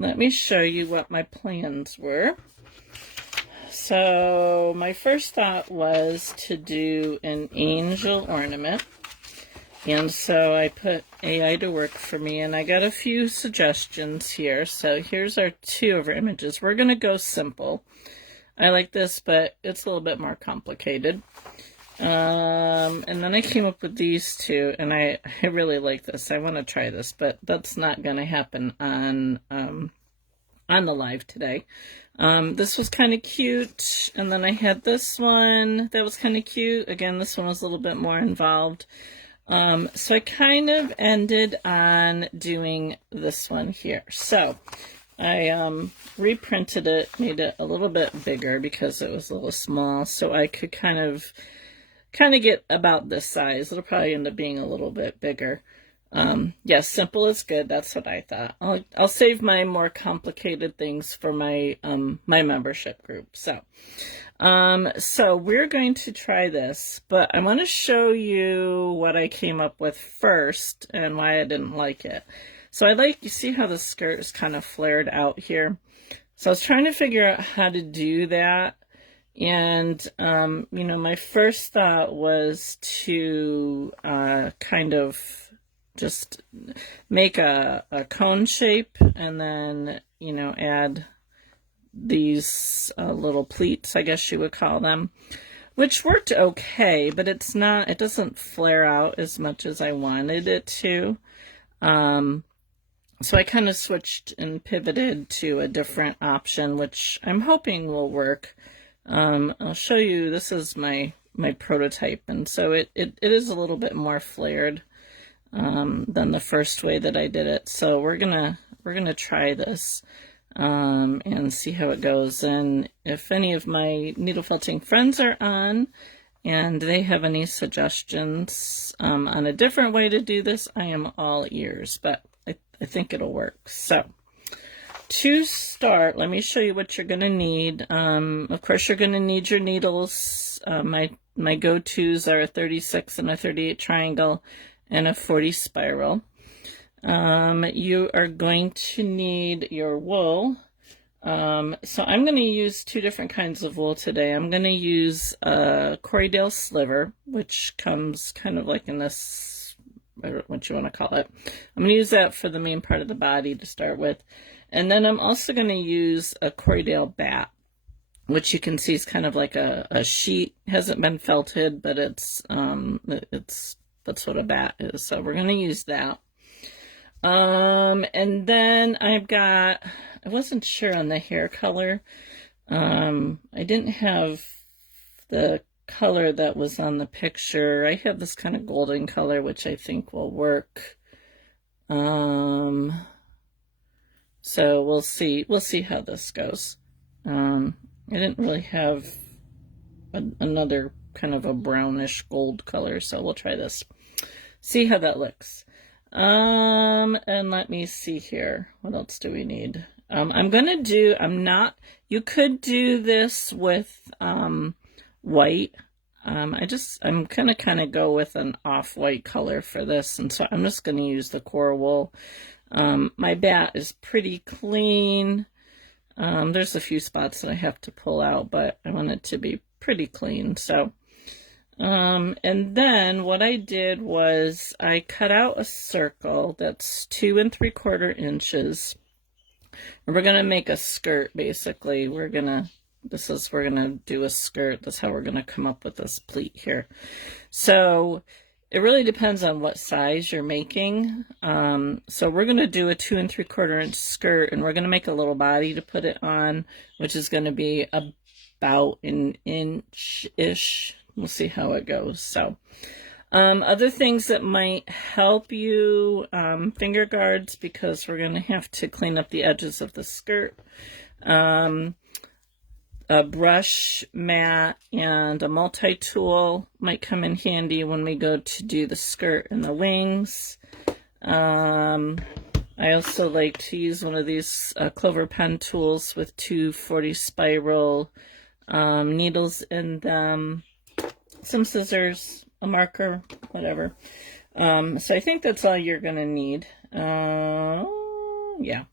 let me show you what my plans were. So my first thought was to do an angel ornament. And so I put AI to work for me, and I got a few suggestions here. So here's our two of our images. We're going to go simple. I like this, but it's a little bit more complicated. And then I came up with these two, and I really like this. I want to try this, but that's not going to happen on the live today. This was kind of cute, and then I had this one that was kind of cute. Again, this one was a little bit more involved. So I kind of ended on doing this one here. So I reprinted it, made it a little bit bigger because it was a little small, so I could kind of get about this size. It'll probably end up being a little bit bigger. Yeah, simple is good. That's what I thought. I'll save my more complicated things for my my membership group. So we're going to try this, but I want to show you what I came up with first and why I didn't like it. So you see how the skirt is kind of flared out here. So I was trying to figure out how to do that. And, you know, my first thought was to kind of just make a cone shape and then, you know, add these little pleats, I guess you would call them, which worked okay, but it doesn't flare out as much as I wanted it to. So I kind of switched and pivoted to a different option, which I'm hoping will work. I'll show you, this is my prototype, and so it is a little bit more flared than the first way that I did it. So we're gonna try this and see how it goes. And if any of my needle felting friends are on and they have any suggestions on a different way to do this, I am all ears, but I think it'll work. So to start, let me show you what you're going to need. Of course, you're going to need your needles. My go-tos are a 36 and a 38 triangle and a 40 spiral. You are going to need your wool. So I'm going to use two different kinds of wool today. I'm going to use a Corriedale sliver, which comes kind of like in this, what you want to call it. I'm going to use that for the main part of the body to start with. And then I'm also going to use a Corriedale bat, which you can see is kind of like a sheet. It hasn't been felted, but that's what a bat is. So we're going to use that. And then I wasn't sure on the hair color. I didn't have the color that was on the picture. I have this kind of golden color, which I think will work. So we'll see how this goes. I didn't really have another kind of a brownish gold color, so we'll try this. See how that looks. And let me see here. What else do we need? You could do this with white. I'm gonna kind of go with an off-white color for this, and so I'm just gonna use the core wool. My bat is pretty clean. There's a few spots that I have to pull out, but I want it to be pretty clean. So, and then what I did was I cut out a circle that's 2 3/4 inches. And we're gonna make a skirt, basically. We're gonna do a skirt. That's how we're gonna come up with this pleat here. So it really depends on what size you're making. So we're going to do a 2 3/4 inch skirt, and we're going to make a little body to put it on, which is going to be about an inch-ish. We'll see how it goes. So other things that might help you, finger guards, because we're going to have to clean up the edges of the skirt. A brush, mat, and a multi-tool might come in handy when we go to do the skirt and the wings. I also like to use one of these clover pen tools with 2 40 spiral needles in them, some scissors, a marker, whatever. So I think that's all you're going to need. Yeah.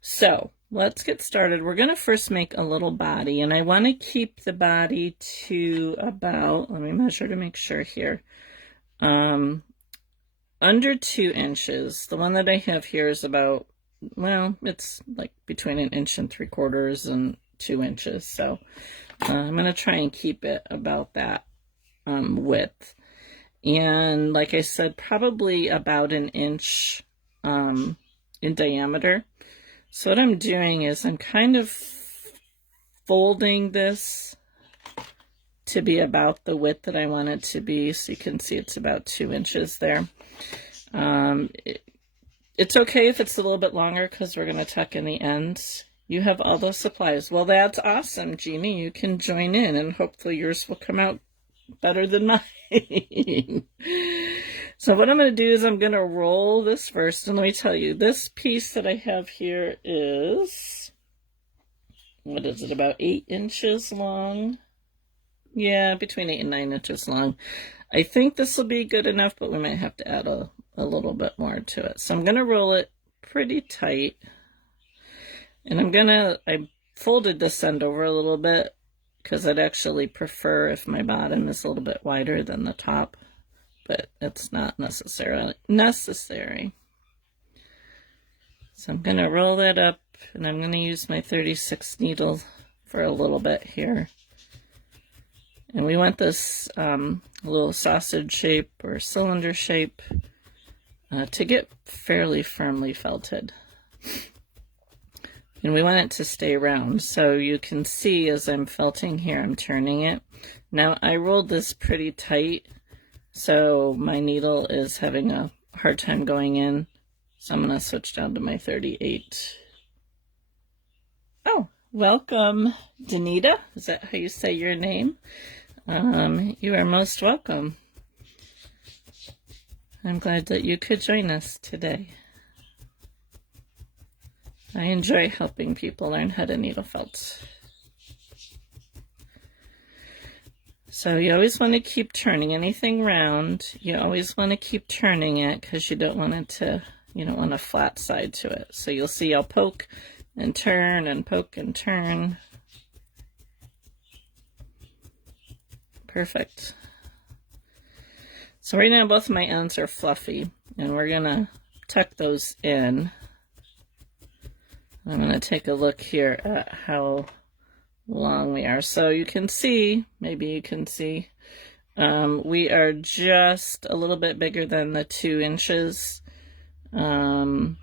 So let's get started. We're going to first make a little body, and I want to keep the body to about, let me measure to make sure here, under 2 inches. The one that I have here is about, well, it's like between 1 3/4 and 2 inches. So I'm going to try and keep it about that width. And like I said, probably about 1 inch in diameter. So what I'm doing is I'm kind of folding this to be about the width that I want it to be. So you can see it's about 2 inches there. It's okay if it's a little bit longer because we're going to tuck in the ends. You have all those supplies. Well, that's awesome, Jeannie. You can join in, and hopefully yours will come out better than mine. So what I'm going to do is I'm going to roll this first. And let me tell you, this piece that I have here is, what is it, about 8 inches long? Yeah, between 8 and 9 inches long. I think this will be good enough, but we might have to add a little bit more to it. So I'm going to roll it pretty tight. And I folded this end over a little bit because I'd actually prefer if my bottom is a little bit wider than the top, but it's not necessarily necessary. So I'm going to roll that up, and I'm going to use my 36 needle for a little bit here. And we want this little sausage shape or cylinder shape to get fairly firmly felted. And we want it to stay round. So you can see as I'm felting here, I'm turning it. Now I rolled this pretty tight, so my needle is having a hard time going in. So I'm going to switch down to my 38. Oh, welcome, Danita. Is that how you say your name? You are most welcome. I'm glad that you could join us today. I enjoy helping people learn how to needle felt. So you always want to keep turning anything round. You always want to keep turning it because you don't want it to, you don't want a flat side to it. So you'll see I'll poke and turn and poke and turn. Perfect. So right now both my ends are fluffy, and we're going to tuck those in. I'm going to take a look here at how long we are. So you can see, maybe you can see, we are just a little bit bigger than the 2 inches. Trina,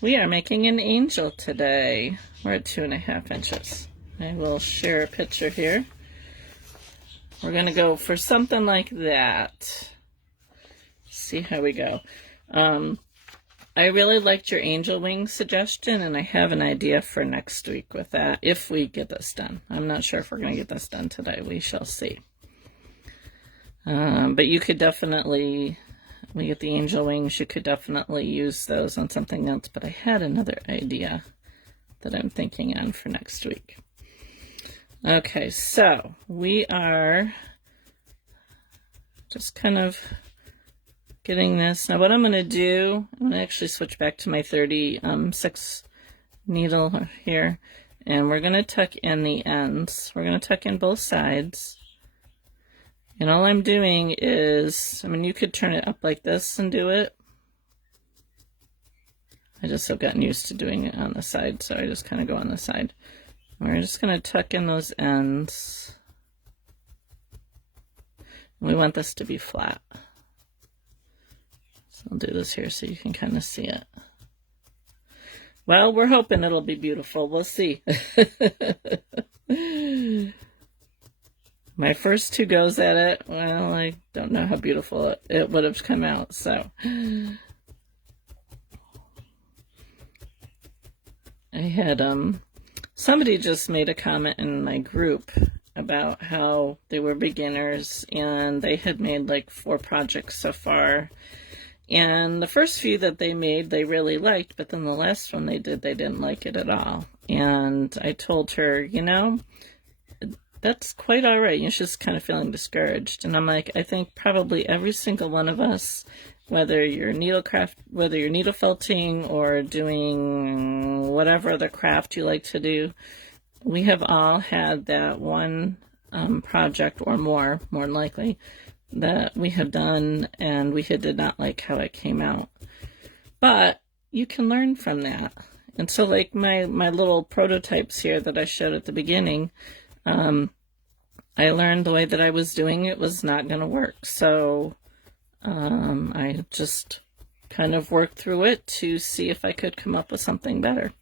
we are making an angel today. We're at 2.5 inches. I will share a picture here. We're going to go for something like that. See how we go. I really liked your angel wing suggestion, and I have an idea for next week with that, if we get this done. I'm not sure if we're going to get this done today. We shall see. But you could definitely, when you get the angel wings, you could definitely use those on something else. But I had another idea that I'm thinking on for next week. Okay, so we are just kind of getting this. Now what I'm going to do, I'm going to actually switch back to my 36 needle here, and we're going to tuck in the ends. We're going to tuck in both sides. And all I'm doing is, I mean, you could turn it up like this and do it. I just have gotten used to doing it on the side, so I just kind of go on the side. We're just going to tuck in those ends. We want this to be flat. So I'll do this here so you can kind of see it. Well, we're hoping it'll be beautiful. We'll see. My first 2 goes at it, well, I don't know how beautiful it would have come out, so. I had, somebody just made a comment in my group about how they were beginners and they had made like 4 projects so far. And the first few that they made, they really liked, but then the last one they did, they didn't like it at all. And I told her, you know, that's quite all right. You're just kind of feeling discouraged. And I'm like, I think probably every single one of us, whether you're whether you're needle felting or doing whatever other craft you like to do, we have all had that one project or more than likely, that we have done and we did not like how it came out. But you can learn from that. And so like my little prototypes here that I showed at the beginning, I learned the way that I was doing it was not going to work. So I just kind of worked through it to see if I could come up with something better.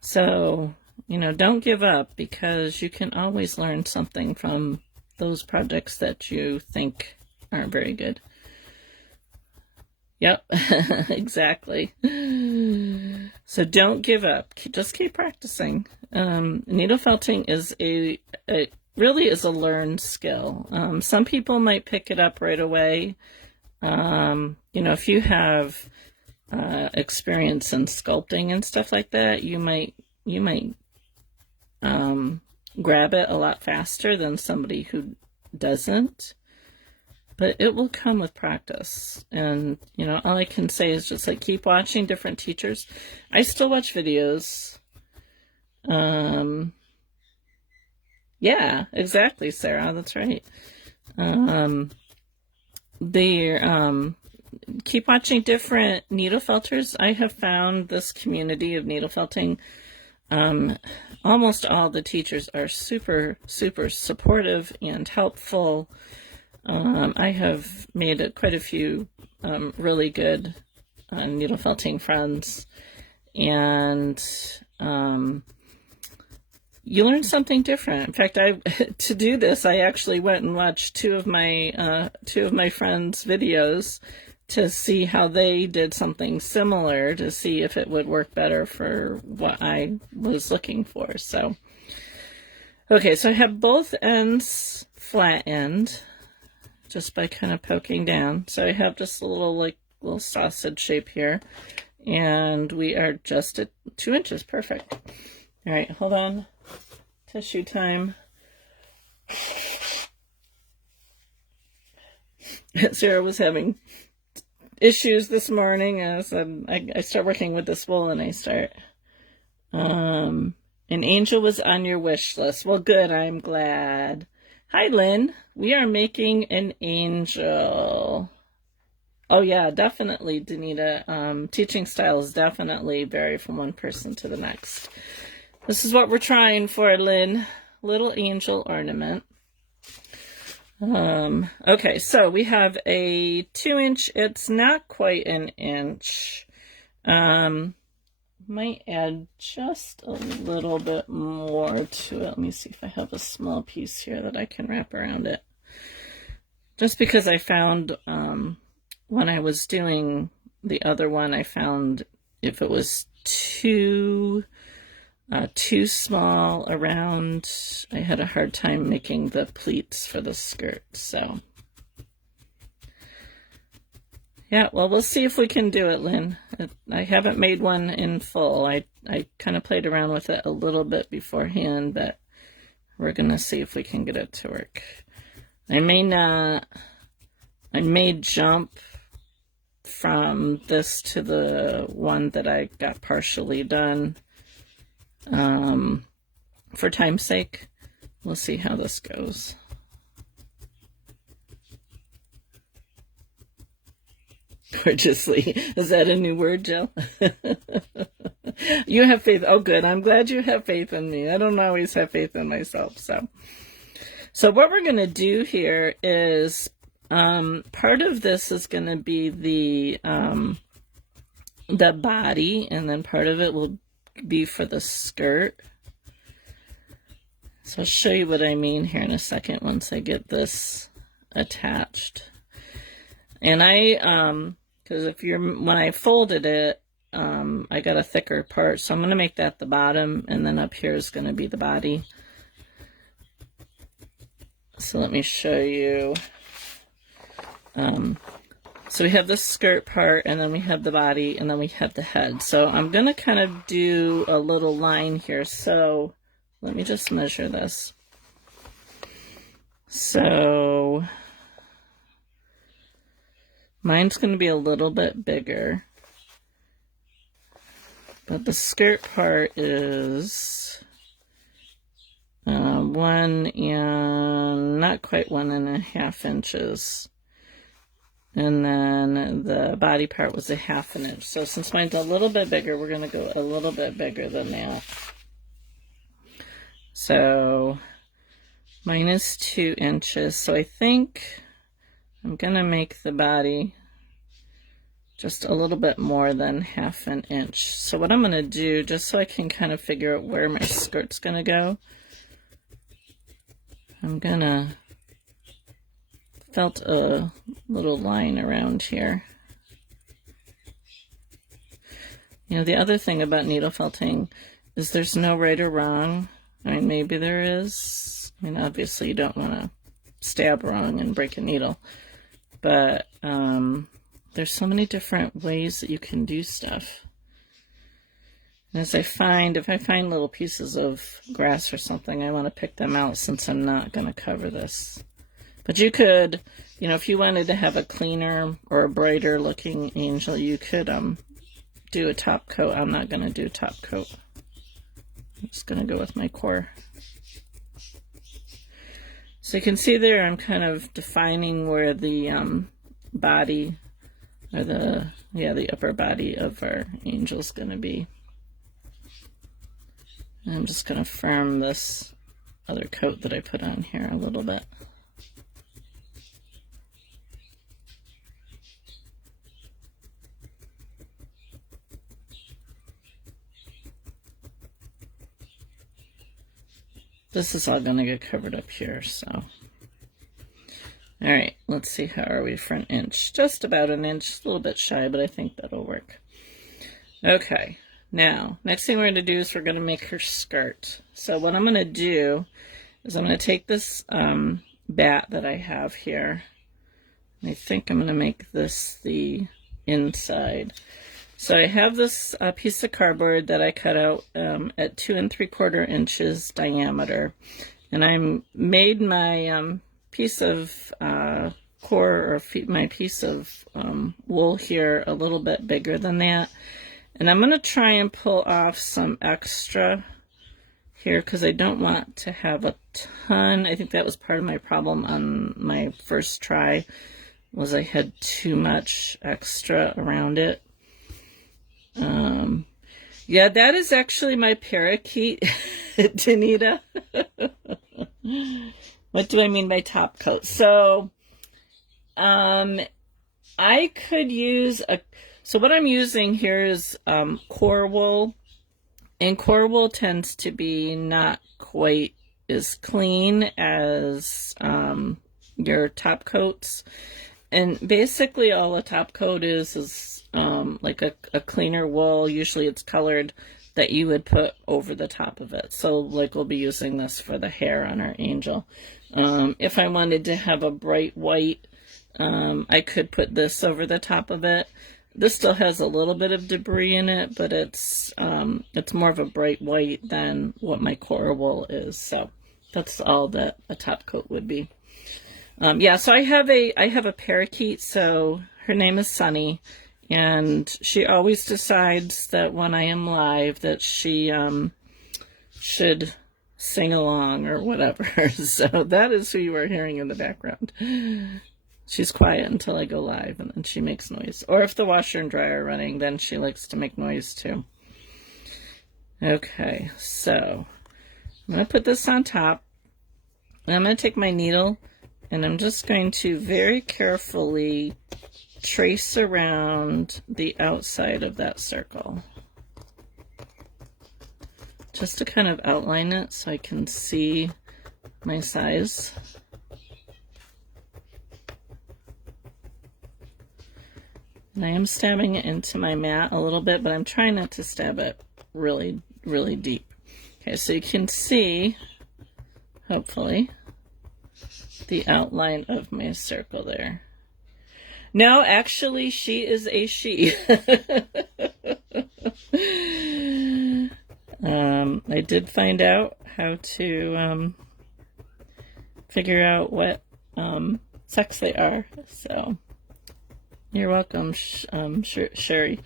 So, you know, don't give up, because you can always learn something from those projects that you think aren't very good. Yep, exactly. So don't give up. Just keep practicing. Needle felting is really is a learned skill. Some people might pick it up right away. You know, if you have experience in sculpting and stuff like that, you might grab it a lot faster than somebody who doesn't. But it will come with practice. And, you know, all I can say is just like keep watching different teachers. I still watch videos. Yeah, exactly, Sarah. That's right. Keep watching different needle felters. I have found this community of needle felting. Almost all the teachers are super, super supportive and helpful. I have made quite a few really good needle felting friends, and you learn something different. In fact, to do this, I actually went and watched two of my friends' videos to see how they did something similar, to see if it would work better for what I was looking for. So, okay, so I have both ends flattened just by kind of poking down. So I have just a little sausage shape here, and we are just at 2 inches. Perfect. All right, hold on. Tissue time. Sarah was having issues this morning as I start working with this wool, and I start. An angel was on your wish list. Well, good. I'm glad. Hi, Lynn. We are making an angel. Oh, yeah, definitely, Danita. Teaching styles definitely vary from one person to the next. This is what we're trying for, Lynn. Little angel ornament. Okay, so we have a 2-inch. It's not quite an inch. Might add just a little bit more to it. Let me see if I have a small piece here that I can wrap around it. Just because I found when I was doing the other one, I found if it was too small around, I had a hard time making the pleats for the skirt. So yeah, well, we'll see if we can do it, Lynn. I haven't made one in full. I kind of played around with it a little bit beforehand, but we're going to see if we can get it to work. I may jump from this to the one that I got partially done. For time's sake, we'll see how this goes. Gorgeously. Is that a new word, Jill? You have faith. Oh, good. I'm glad you have faith in me. I don't always have faith in myself. So what we're going to do here is part of this is going to be the body, and then part of it will be for the skirt. So I'll show you what I mean here in a second once I get this attached. And because when I folded it, I got a thicker part, so I'm going to make that the bottom, and then up here is going to be the body. So let me show you. So we have the skirt part, and then we have the body, and then we have the head. So I'm going to kind of do a little line here. So let me just measure this. So mine's going to be a little bit bigger, but the skirt part is not quite 1.5 inches. And then the body part was 1/2 inch. So since mine's a little bit bigger, we're going to go a little bit bigger than that. So mine is 2 inches. So I think I'm going to make the body just a little bit more than 1/2 inch. So what I'm going to do, just so I can kind of figure out where my skirt's going to go, I'm going to felt a little line around here. You know, the other thing about needle felting is there's no right or wrong. I mean, maybe there is. I mean, obviously you don't want to stab wrong and break a needle. But there's so many different ways that you can do stuff. And as if I find little pieces of grass or something, I want to pick them out since I'm not going to cover this. But you could, you know, if you wanted to have a cleaner or a brighter looking angel, you could do a top coat. I'm not going to do a top coat. I'm just going to go with my core. So you can see there I'm kind of defining where the body, or the upper body of our angel is going to be. And I'm just going to firm this other coat that I put on here a little bit. This is all going to get covered up here, so. All right, let's see, how are we for 1 inch? Just about 1 inch, a little bit shy, but I think that'll work. Okay, now, next thing we're going to do is we're going to make her skirt. So what I'm going to do is I'm going to take this bat that I have here, and I think I'm going to make this the inside. So I have this piece of cardboard that I cut out at 2 3/4 inches diameter, and I made my piece of core, or my piece of wool here a little bit bigger than that. And I'm going to try and pull off some extra here because I don't want to have a ton. I think that was part of my problem on my first try, was I had too much extra around it. Yeah, that is actually my parakeet, Danita. What do I mean by top coat? So, I could use so what I'm using here is core wool, and core wool tends to be not quite as clean as your top coats. And basically all a top coat is like a cleaner wool. Usually it's colored, that you would put over the top of it. So like we'll be using this for the hair on our angel. If I wanted to have a bright white, I could put this over the top of it. This still has a little bit of debris in it, but it's more of a bright white than what my core wool is. So that's all that a top coat would be. Yeah, so I have a parakeet, so her name is Sunny, and she always decides that when I am live that she should sing along or whatever. So that is who you are hearing in the background. She's quiet until I go live, and then she makes noise. Or if the washer and dryer are running, then she likes to make noise too. Okay, so I'm going to put this on top, and I'm going to take my needle, and I'm just going to very carefully trace around the outside of that circle, just to kind of outline it so I can see my size. And I am stabbing it into my mat a little bit, but I'm trying not to stab it really, really deep. Okay, so you can see, hopefully, the outline of my circle there. No, actually, she is a she. I did find out how to figure out what sex they are. So you're welcome, Sherry.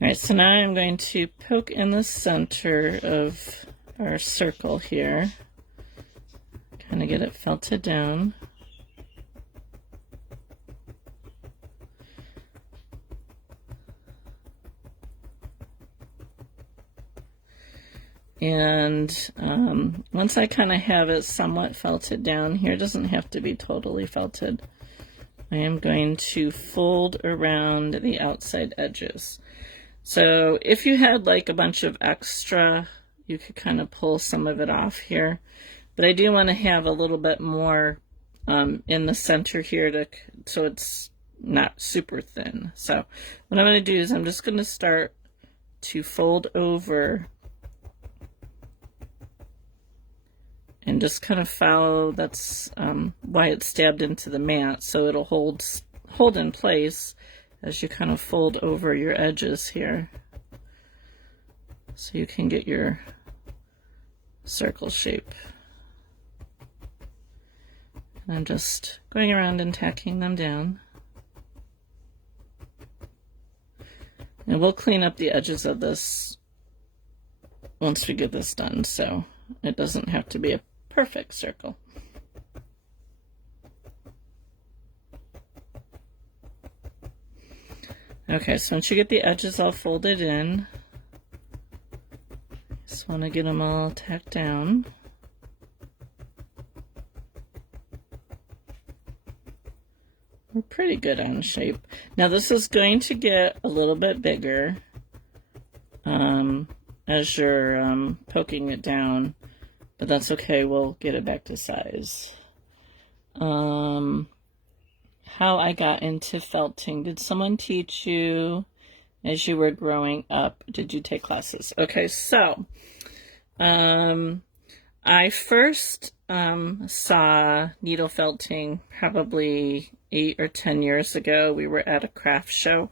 All right, so now I'm going to poke in the center of our circle here, kind of get it felted down. And once I kind of have it somewhat felted down here, it doesn't have to be totally felted, I am going to fold around the outside edges. So if you had like a bunch of extra, you could kind of pull some of it off here. But I do want to have a little bit more in the center here so it's not super thin. So what I'm going to do is I'm just going to start to fold over and just kind of follow. That's why it's stabbed into the mat, so it'll hold in place as you kind of fold over your edges here, so you can get your circle shape. And I'm just going around and tacking them down. And we'll clean up the edges of this once we get this done, so it doesn't have to be a perfect circle. Okay, so once you get the edges all folded in, just want to get them all tacked down. We're pretty good on shape. Now this is going to get a little bit bigger as you're poking it down, but that's okay, we'll get it back to size. How I got into felting. Did someone teach you as you were growing up? Did you take classes? Okay, so I first saw needle felting probably 8 or 10 years ago. We were at a craft show.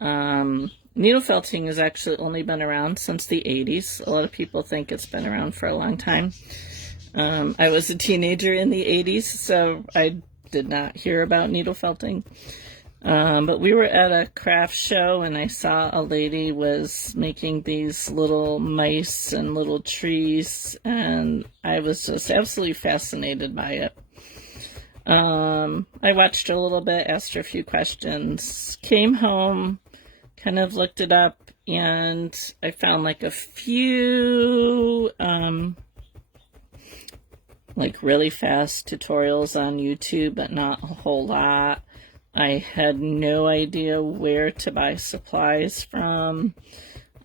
Needle felting has actually only been around since the 80s. A lot of people think it's been around for a long time. I was a teenager in the 80s, so I did not hear about needle felting. But we were at a craft show, and I saw a lady was making these little mice and little trees, and I was just absolutely fascinated by it. I watched a little bit, asked her a few questions, came home, kind of looked it up, and I found like a few like really fast tutorials on YouTube, but not a whole lot. I had no idea where to buy supplies from.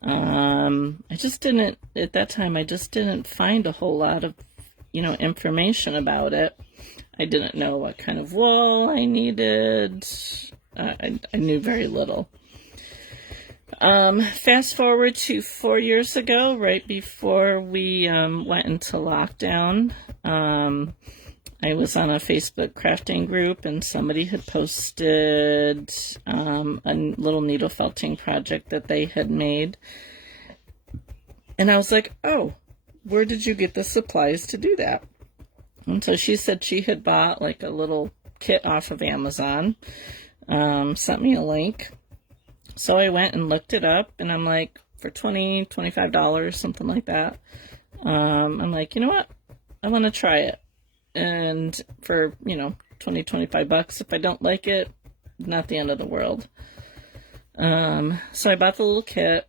I just didn't, at that time, I just didn't find a whole lot of, information about it. I didn't know what kind of wool I needed. I knew very little. Fast forward to 4 years ago, right before we went into lockdown. I was on a Facebook crafting group, and somebody had posted a little needle felting project that they had made. And I was like, oh, where did you get the supplies to do that? And so she said she had bought like a little kit off of Amazon, sent me a link. So I went and looked it up, and I'm like, for $20, $25, something like that. I'm like, you know what? I want to try it. And for, $20, $25, if I don't like it, not the end of the world. So I bought the little kit.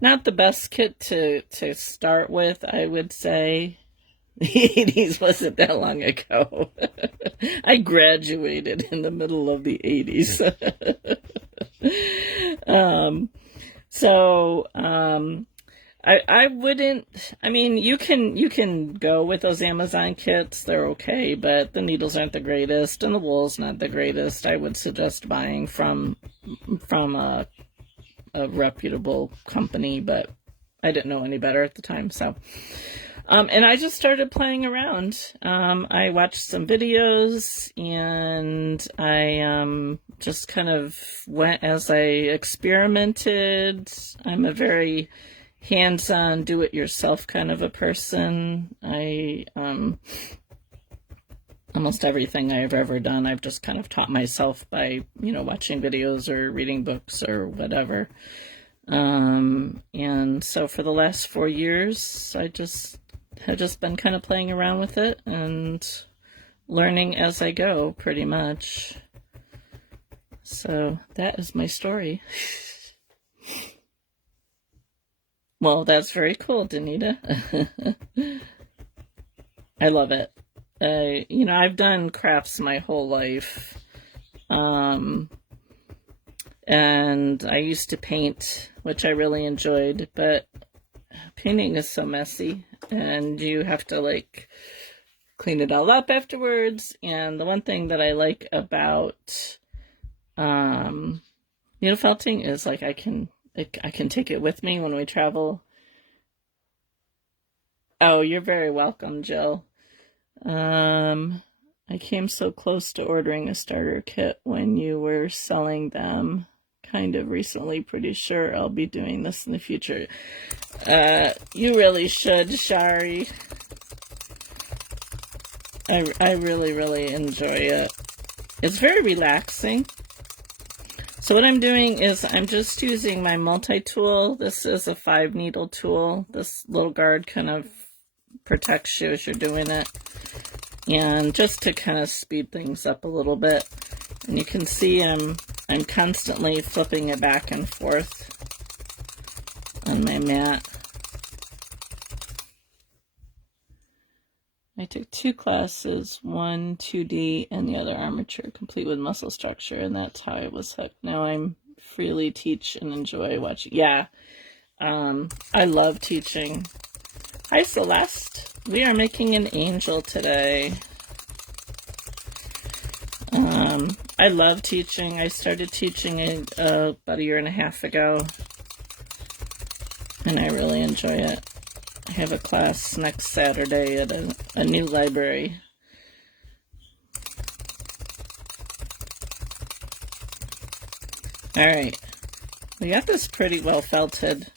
Not the best kit to start with, I would say. The 80s wasn't that long ago. I graduated in the middle of the 80s. I wouldn't, you can go with those Amazon kits. They're okay, but the needles aren't the greatest and the wool's not the greatest. I would suggest buying from a reputable company, but I didn't know any better at the time, so. And I just started playing around. I watched some videos, and I just kind of went as I experimented. I'm a very hands-on, do-it-yourself kind of a person. I almost everything I've ever done, I've just kind of taught myself by, watching videos or reading books or whatever. And so for the last 4 years, I have just been kind of playing around with it and learning as I go, pretty much. So that is my story. Well, that's very cool, Danita. I love it. I've done crafts my whole life. And I used to paint, which I really enjoyed, but painting is so messy and you have to clean it all up afterwards. And the one thing that I like about needle felting is I can take it with me when we travel. Oh, you're very welcome, Jill. I came so close to ordering a starter kit when you were selling them kind of recently. Pretty sure I'll be doing this in the future. You really should, Shari. I really, really enjoy it. It's very relaxing. So what I'm doing is I'm just using my multi-tool. This is a 5-needle tool. This little guard kind of protects you as you're doing it. And just to kind of speed things up a little bit. And you can see I'm constantly flipping it back and forth on my mat. I took 2 classes, one 2D and the other armature, complete with muscle structure, and that's how I was hooked. Now I'm freely teach and enjoy watching. Yeah, I love teaching. Hi, Celeste. We are making an angel today. I love teaching. I started teaching about 1.5 years ago, and I really enjoy it. I have a class next Saturday at a new library. All right, we got this pretty well felted.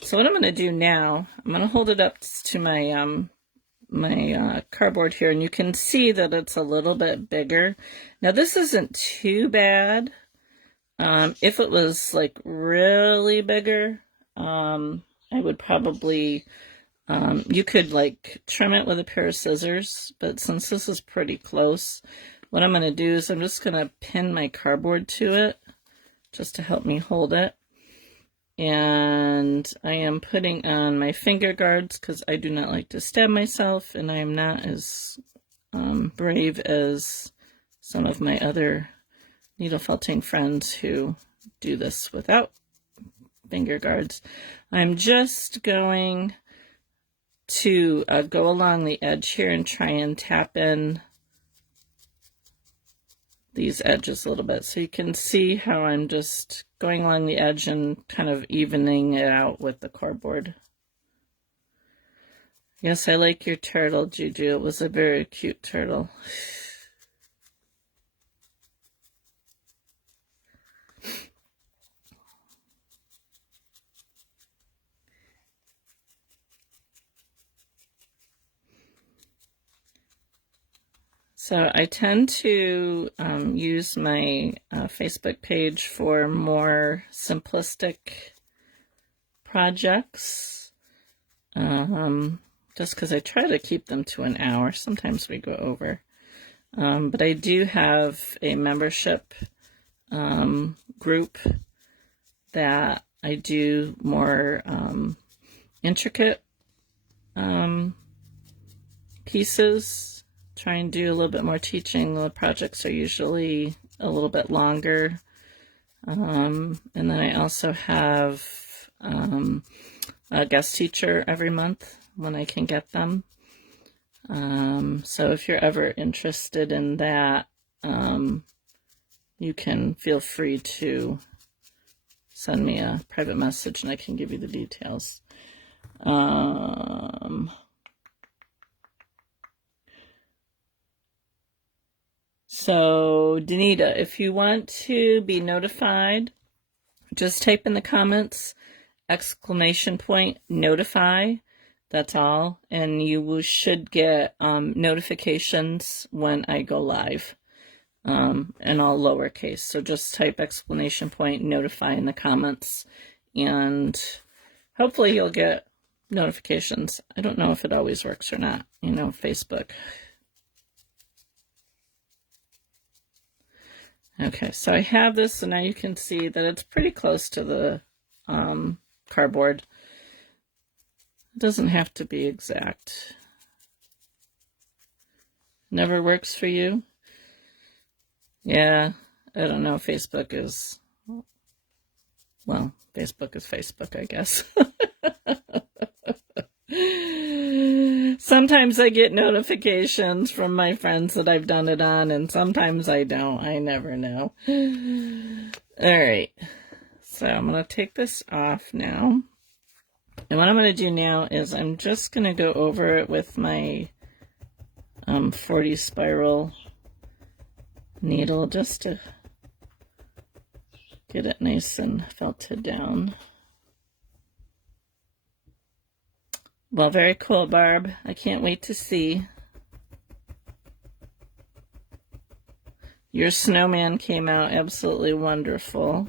So what I'm going to do now, I'm going to hold it up to my my cardboard here, and you can see that it's a little bit bigger. Now this isn't too bad. If it was really bigger, I would probably, you could trim it with a pair of scissors, but since this is pretty close, what I'm going to do is I'm just going to pin my cardboard to it just to help me hold it. And I am putting on my finger guards because I do not like to stab myself, and I am not as brave as some of my other needle felting friends who do this without finger guards. I'm just going to go along the edge here and try and tap in these edges a little bit, so you can see how I'm just going along the edge and kind of evening it out with the cardboard. Yes, I like your turtle, Juju. It was a very cute turtle. So I tend to use my Facebook page for more simplistic projects, just because I try to keep them to an hour. Sometimes we go over. But I do have a membership group that I do more intricate pieces. Try and do a little bit more teaching. The projects are usually a little bit longer. And then I also have a guest teacher every month when I can get them. So if you're ever interested in that, you can feel free to send me a private message and I can give you the details. So, Danita, if you want to be notified, just type in the comments, !notify, That's all. And you should get notifications when I go live, and all lowercase. So just type exclamation point, notify in the comments, and hopefully you'll get notifications. I don't know if it always works or not, you know, Facebook. Okay, so I have this, so now you can see that it's pretty close to the cardboard. It doesn't have to be exact. Never works for you? Yeah, I don't know. Facebook is, well, Facebook is Facebook, I guess. Sometimes I get notifications from my friends that I've done it on, and sometimes I don't. I never know. All right. So I'm going to take this off now. And what I'm going to do now is I'm just going to go over it with my 40 spiral needle just to get it nice and felted down. Well, very cool, Barb. I can't wait to see. Your snowman came out absolutely wonderful.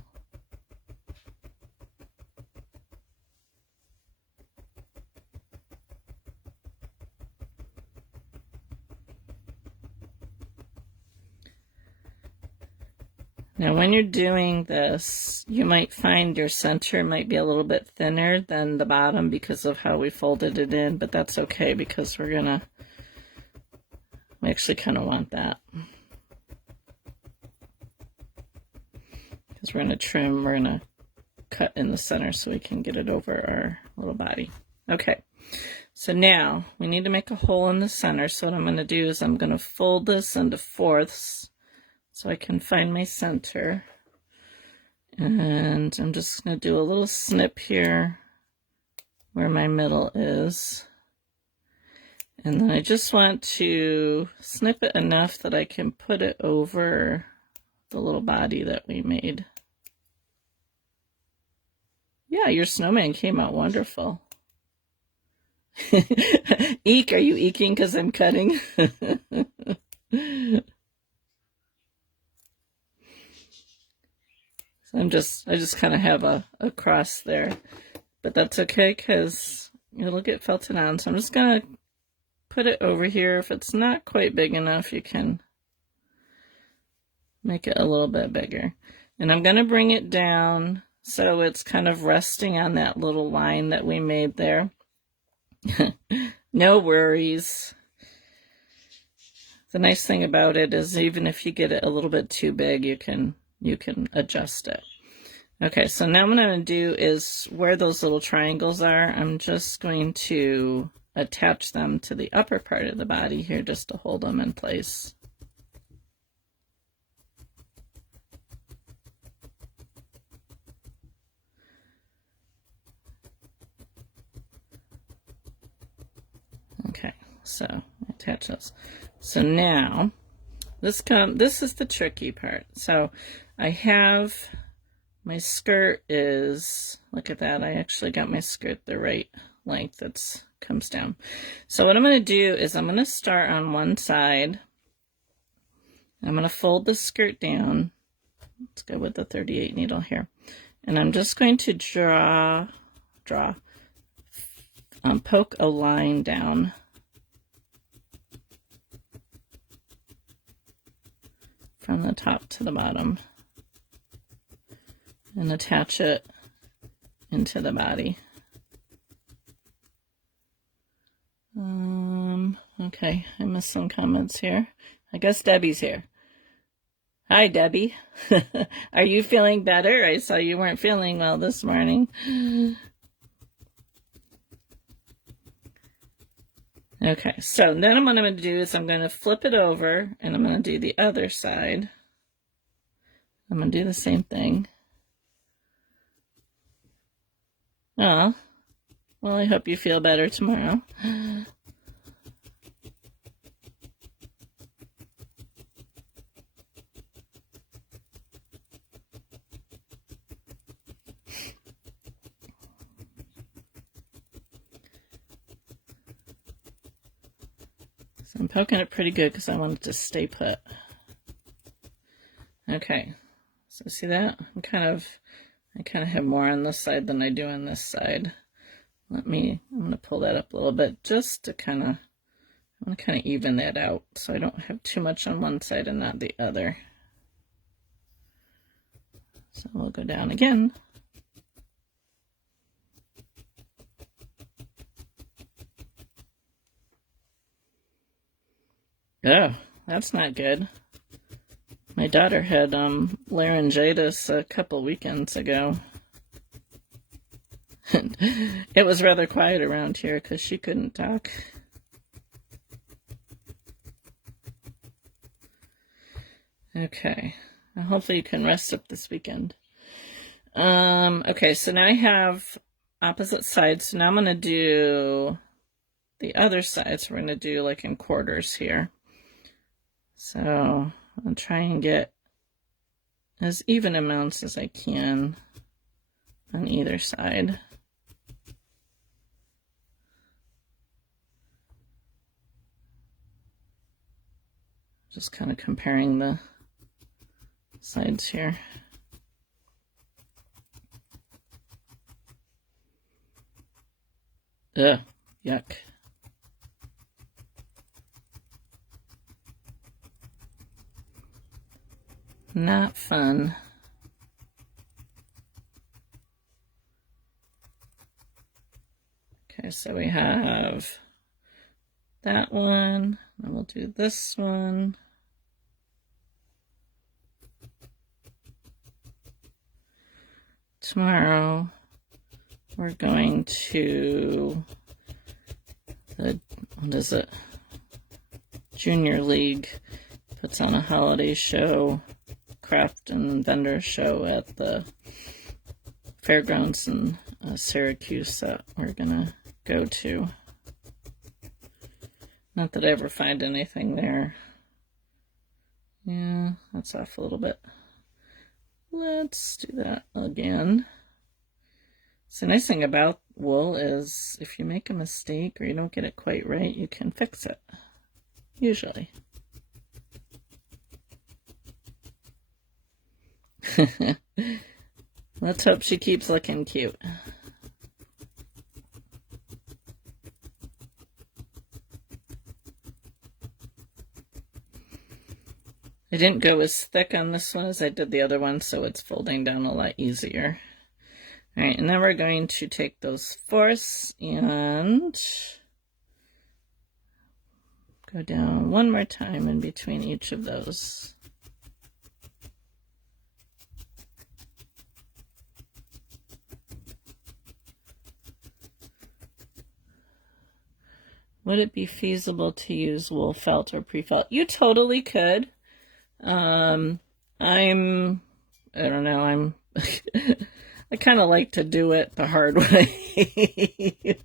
Now, when you're doing this, you might find your center might be a little bit thinner than the bottom because of how we folded it in, but that's okay because we actually kind of want that. Because we're going to trim, we're going to cut in the center so we can get it over our little body. Okay, so now we need to make a hole in the center. So what I'm going to do is I'm going to fold this into fourths so I can find my center. And I'm just going to do a little snip here where my middle is. And then I just want to snip it enough that I can put it over the little body that we made. Yeah, your snowman came out wonderful. Eek, are you eeking because I'm cutting? So I just kind of have a cross there, but that's okay because it'll get felted on. So I'm just going to put it over here. If it's not quite big enough, you can make it a little bit bigger. And I'm going to bring it down so it's kind of resting on that little line that we made there. No worries. The nice thing about it is even if you get it a little bit too big, you can adjust it. Okay, so now what I'm going to do is where those little triangles are, I'm just going to attach them to the upper part of the body here just to hold them in place. Okay, so attach those. So now this is the tricky part. So I have my skirt is, look at that, I actually got my skirt the right length. It comes down. So what I'm going to do is I'm going to start on one side. I'm going to fold the skirt down. Let's go with the 38 needle here. And I'm just going to poke a line down. From the top to the bottom and attach it into the body. Okay, I missed some comments here. I guess Debbie's here. Hi, Debbie. Are you feeling better? I saw you weren't feeling well this morning. Okay, so then what I'm going to do is I'm going to flip it over and I'm going to do the other side. I'm going to do the same thing. Oh, well, I hope you feel better tomorrow. So I'm poking it pretty good because I want it to stay put. Okay, so see that? I kind of have more on this side than I do on this side. I'm going to pull that up a little bit just to I want to kind of even that out so I don't have too much on one side and not the other. So we'll go down again. Oh, that's not good. My daughter had laryngitis a couple weekends ago. It was rather quiet around here because she couldn't talk. Okay, well, hopefully you can rest up this weekend. Okay, so now I have opposite sides. So now I'm going to do the other side. So we're going to do like in quarters here. So I'll try and get as even amounts as I can on either side. Just kind of comparing the sides here. Ugh, yuck. Not fun. Okay, so we have that one, and we'll do this one. Tomorrow, we're going to what is it? Junior League puts on a holiday show, craft and vendor show at the fairgrounds in Syracuse that we're gonna go to. Not that I ever find anything there. Yeah, that's off a little bit. Let's do that again. So the nice thing about wool is if you make a mistake or you don't get it quite right, you can fix it, usually. Let's hope she keeps looking cute. I didn't go as thick on this one as I did the other one, so it's folding down a lot easier. All right, and now we're going to take those fourths and go down one more time in between each of those. Would it be feasible to use wool felt or pre-felt? You totally could. I don't know, I kind of like to do it the hard way.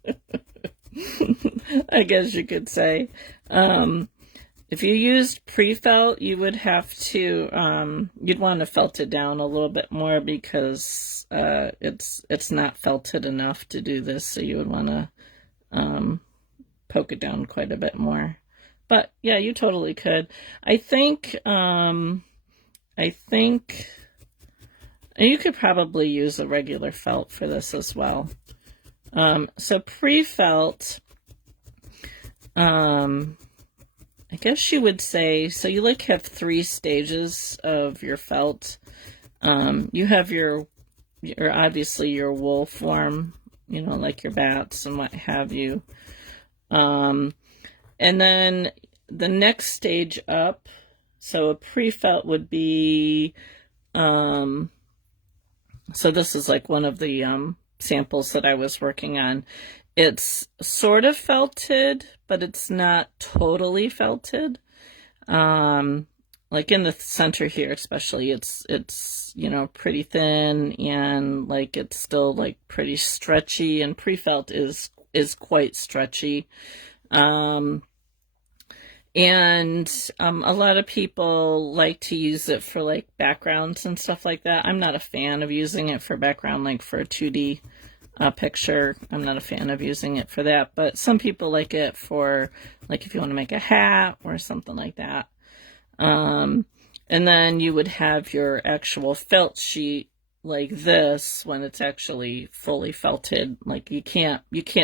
I guess you could say. If you used pre-felt, you would have to, you'd want to felt it down a little bit more because it's not felted enough to do this, so you would want to poke it down quite a bit more. But yeah, you totally could. I think you could probably use a regular felt for this as well. So pre-felt, I guess you would say, so you like have 3 stages of your felt. You have your obviously your wool form, you know, like your bats and what have you. And then the next stage up, so a pre-felt would be, so this is like one of the samples that I was working on. It's sort of felted, but it's not totally felted. Like in the center here especially, it's you know, pretty thin and like it's still like pretty stretchy, and pre-felt is quite stretchy. And a lot of people like to use it for like backgrounds and stuff like that. I'm not a fan of using it for background, like for a 2D picture. I'm not a fan of using it for that, but some people like it for, like, if you want to make a hat or something like that. And then you would have your actual felt sheet like this when it's actually fully felted. Like, you can't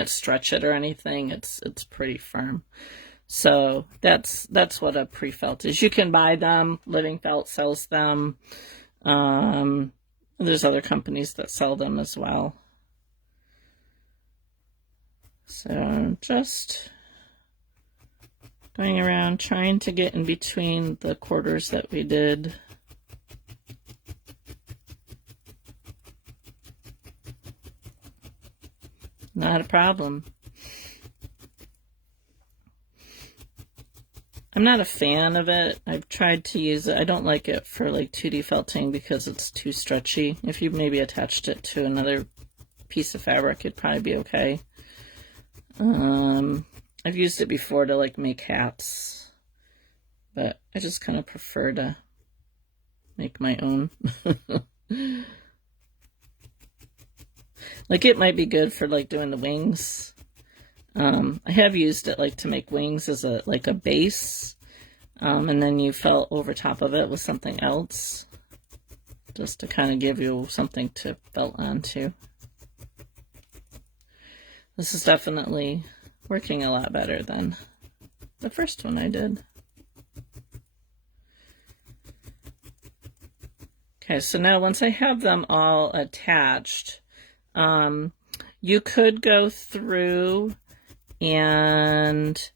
stretch it or anything. It's pretty firm. So that's what a pre-felt is. You can buy them. Living Felt sells them. There's other companies that sell them as well. So just going around trying to get in between the quarters that we did. Not a problem. I'm not a fan of it. I've tried to use it. I don't like it for like 2D felting because it's too stretchy. If you maybe attached it to another piece of fabric, it'd probably be okay. I've used it before to like make hats, but I just kind of prefer to make my own. Like, it might be good for like doing the wings. I have used it like to make wings as a base, and then you felt over top of it with something else, just to kind of give you something to felt onto. This is definitely working a lot better than the first one I did. Okay, so now once I have them all attached, you could go through and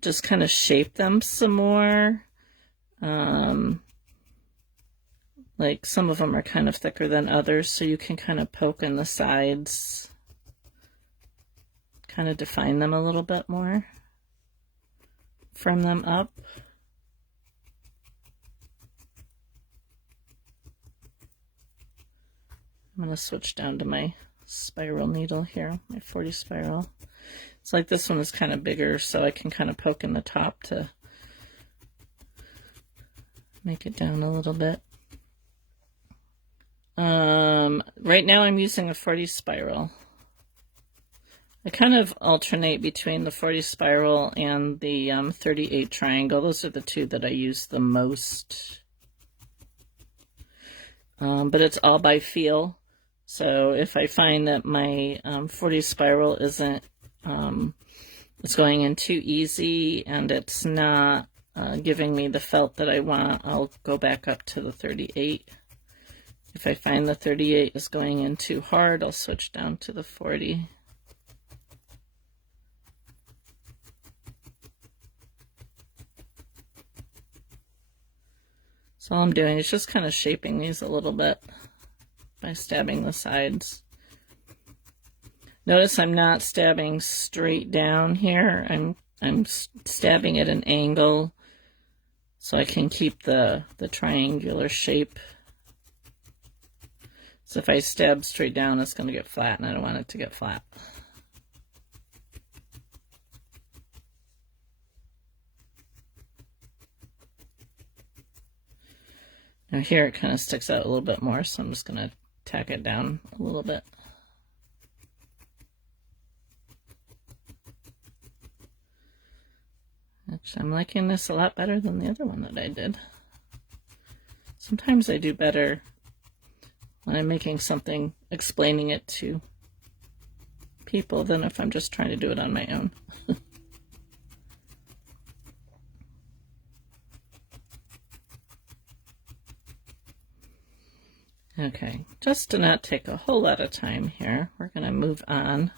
just kind of shape them some more. Like, some of them are kind of thicker than others, so you can kind of poke in the sides, kind of define them a little bit more, firm them up. I'm going to switch down to my spiral needle here, my 40 spiral. It's like this one is kind of bigger, so I can kind of poke in the top to make it down a little bit. Right now I'm using a 40 spiral. I kind of alternate between the 40 spiral and the 38 triangle. Those are the two that I use the most. But it's all by feel. So if I find that my 40 spiral isn't, it's going in too easy and it's not giving me the felt that I want, I'll go back up to the 38. If I find the 38 is going in too hard, I'll switch down to the 40. So all I'm doing is just kind of shaping these a little bit by stabbing the sides. Notice I'm not stabbing straight down here. I'm stabbing at an angle so I can keep the triangular shape. So if I stab straight down, it's going to get flat, and I don't want it to get flat. Now here it kind of sticks out a little bit more, so I'm just going to tack it down a little bit. Actually, I'm liking this a lot better than the other one that I did. Sometimes I do better when I'm making something, explaining it to people, than if I'm just trying to do it on my own. Okay, just to not take a whole lot of time here, we're going to move on.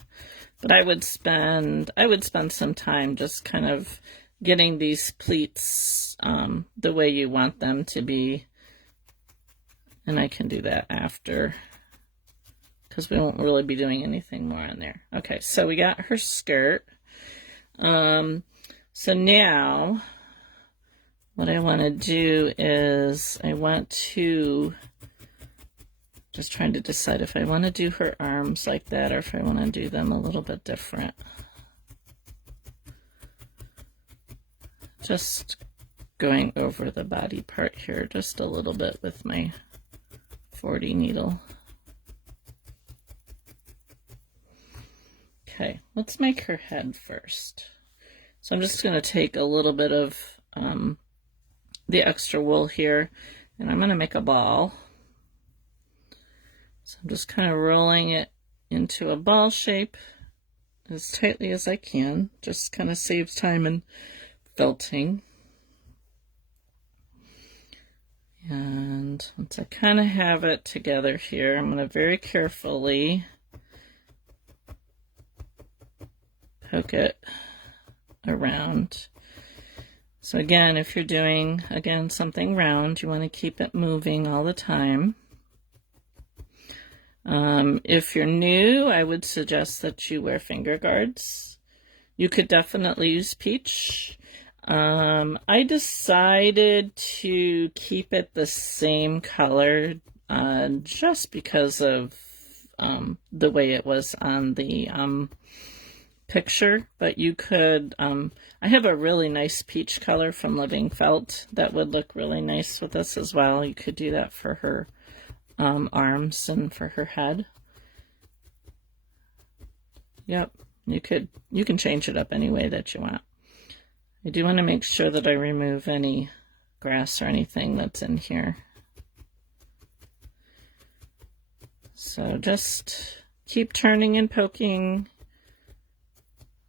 But I would spend some time just kind of getting these pleats the way you want them to be. And I can do that after, because we won't really be doing anything more on there. Okay, so we got her skirt. So now what I want to do is I want to, just trying to decide if I want to do her arms like that or if I want to do them a little bit different. Just going over the body part here just a little bit with my 40 needle. Okay, let's make her head first. So I'm just going to take a little bit of the extra wool here, and I'm going to make a ball. So I'm just kind of rolling it into a ball shape as tightly as I can. Just kind of saves time in felting. And once I kind of have it together here, I'm going to very carefully poke it around. So again, if you're doing, something round, you want to keep it moving all the time. If you're new, I would suggest that you wear finger guards. You could definitely use peach. I decided to keep it the same color just because of the way it was on the picture, but you could, I have a really nice peach color from Living Felt that would look really nice with this as well. You could do that for her arms and for her head. Yep, you can change it up any way that you want. I do want to make sure that I remove any grass or anything that's in here. So just keep turning and poking.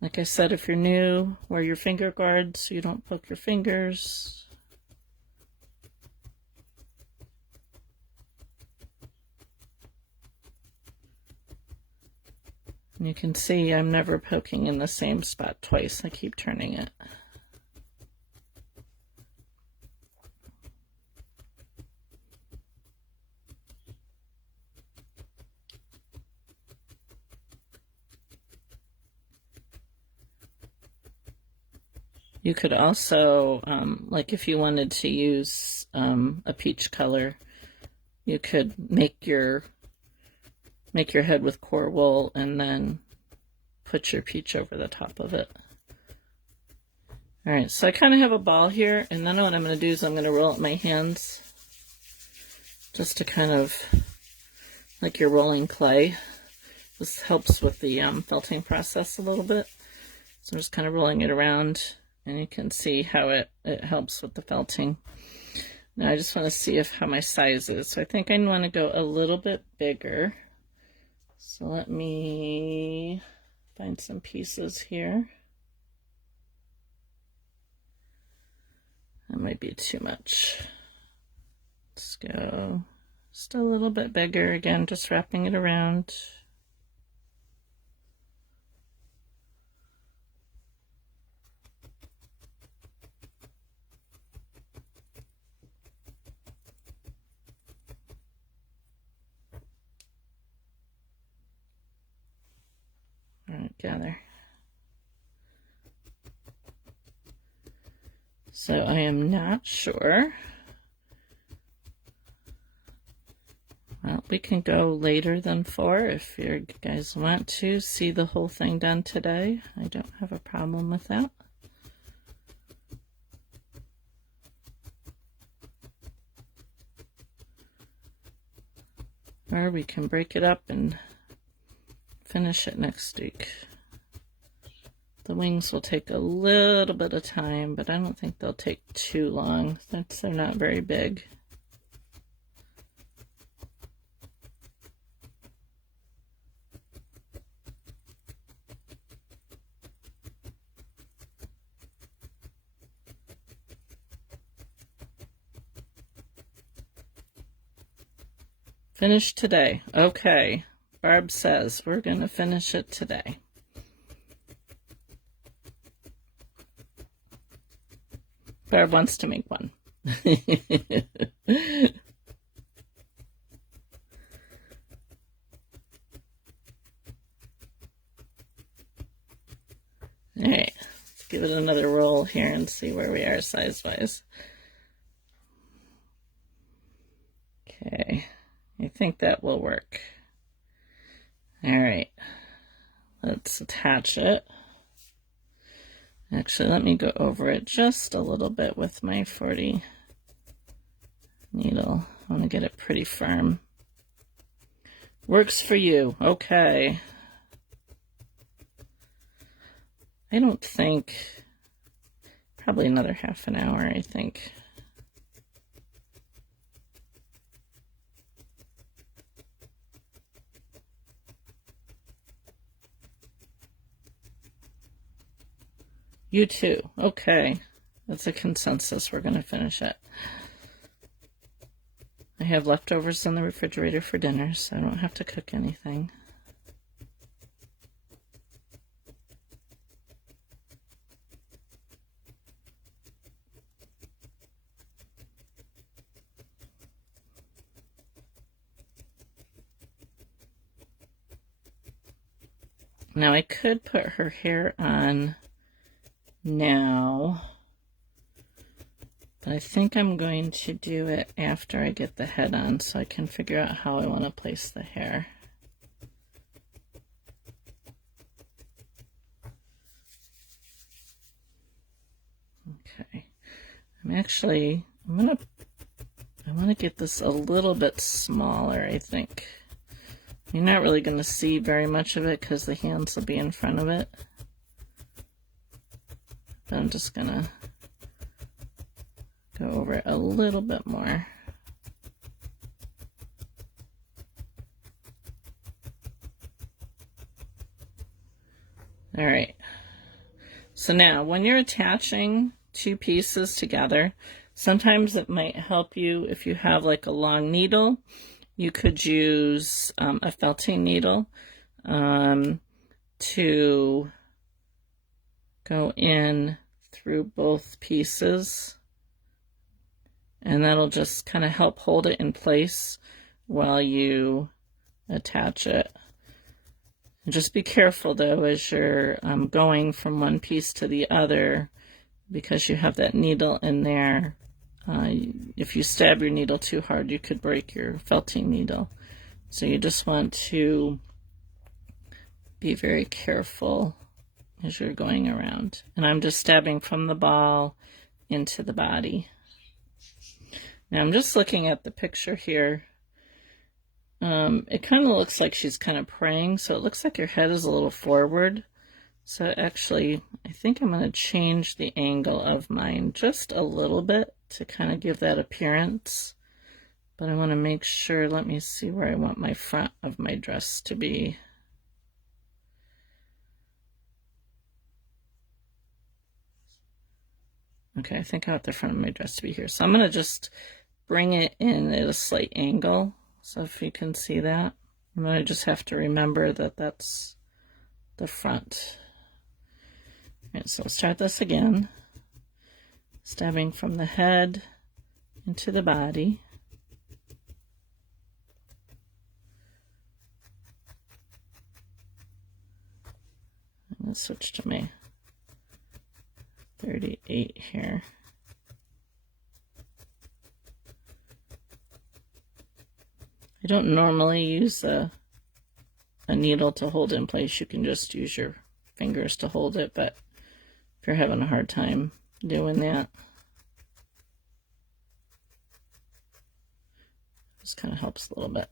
Like I said, if you're new, wear your finger guards so you don't poke your fingers. And you can see I'm never poking in the same spot twice. I keep turning it. You could also, like if you wanted to use a peach color, you could make your head with core wool and then put your peach over the top of it. All right, so I kind of have a ball here, and then what I'm going to do is I'm going to roll up my hands just to kind of, like you're rolling clay. This helps with the felting process a little bit. So I'm just kind of rolling it around, and you can see how it helps with the felting. Now I just want to see how my size is. So I think I want to go a little bit bigger. So let me find some pieces here. That might be too much. Let's go just a little bit bigger. Again, just wrapping it around. All right, gather. So I am not sure. Well, we can go later than 4 if you guys want to see the whole thing done today. I don't have a problem with that. Or we can break it up and finish it next week. The wings will take a little bit of time, but I don't think they'll take too long since they're not very big. Finish today. Okay. Barb says we're going to finish it today. Barb wants to make one. All right, let's give it another roll here and see where we are size-wise. Okay, I think that will work. All right, let's attach it. Actually, let me go over it just a little bit with my 40 needle. I want to get it pretty firm. Works for you. Okay. I don't think, probably another half an hour, I think. You too. Okay. That's a consensus. We're going to finish it. I have leftovers in the refrigerator for dinner, so I don't have to cook anything. Now I could put her hair on now, but I think I'm going to do it after I get the head on so I can figure out how I want to place the hair. Okay, I want to get this a little bit smaller, I think. You're not really going to see very much of it because the hands will be in front of it. But I'm just going to go over it a little bit more. All right. So now, when you're attaching two pieces together, sometimes it might help you if you have like a long needle. You could use a felting needle to go in through both pieces, and that'll just kind of help hold it in place while you attach it. And just be careful though as you're going from one piece to the other, because you have that needle in there. If you stab your needle too hard, you could break your felting needle. So you just want to be very careful as you're going around. And I'm just stabbing from the ball into the body. Now I'm just looking at the picture here. It kind of looks like she's kind of praying, so it looks like your head is a little forward. So actually, I think I'm going to change the angle of mine just a little bit to kind of give that appearance. But I want to make sure, let me see where I want my front of my dress to be. Okay, I think I want the front of my dress to be here. So I'm going to just bring it in at a slight angle. So if you can see that, and then I just have to remember that that's the front. All right, so let's start this again. Stabbing from the head into the body. I'm going to switch to my 38 here. I don't normally use a needle to hold it in place. You can just use your fingers to hold it, but if you're having a hard time doing that, this kind of helps a little bit.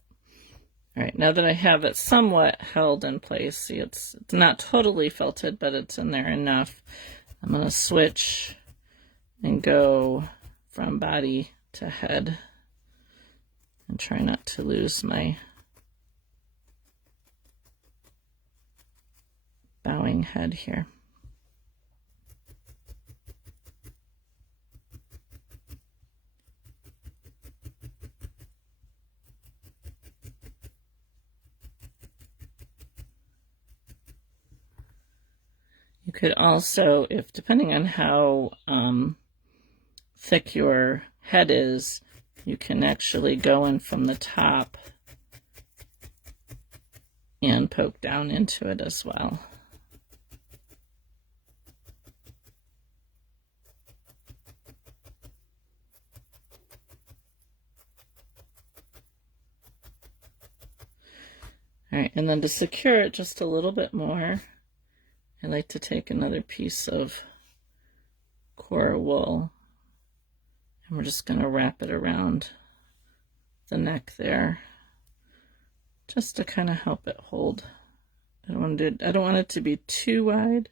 All right, now that I have it somewhat held in place, see it's not totally felted, but it's in there enough. I'm going to switch and go from body to head and try not to lose my bowing head here. You could also, if depending on how thick your head is, you can actually go in from the top and poke down into it as well. All right, and then to secure it just a little bit more, I like to take another piece of coral wool, and we're just going to wrap it around the neck there, just to kind of help it hold. I don't want it to be too wide,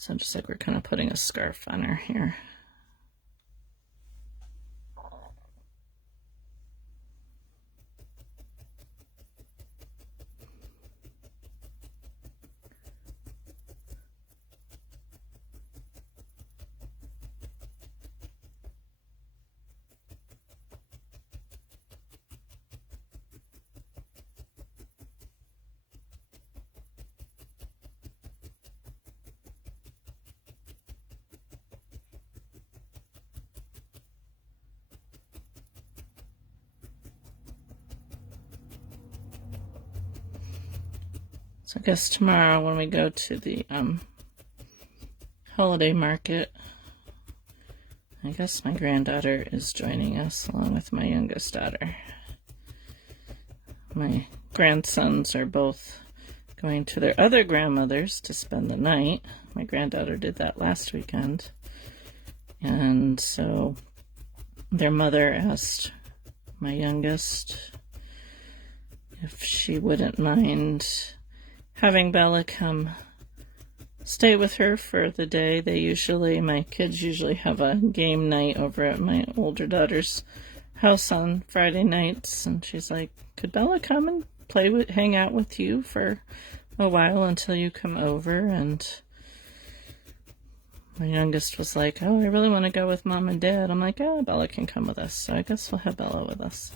So just like we're kind of putting a scarf on her here. So I guess tomorrow when we go to the holiday market, I guess my granddaughter is joining us along with my youngest daughter. My grandsons are both going to their other grandmothers to spend the night. My granddaughter did that last weekend. And so their mother asked my youngest if she wouldn't mind having Bella come stay with her for the day. My kids usually have a game night over at my older daughter's house on Friday nights, and she's like, could Bella come and hang out with you for a while until you come over? And my youngest was like, oh, I really want to go with Mom and Dad. I'm like, oh, Bella can come with us, so I guess we'll have Bella with us.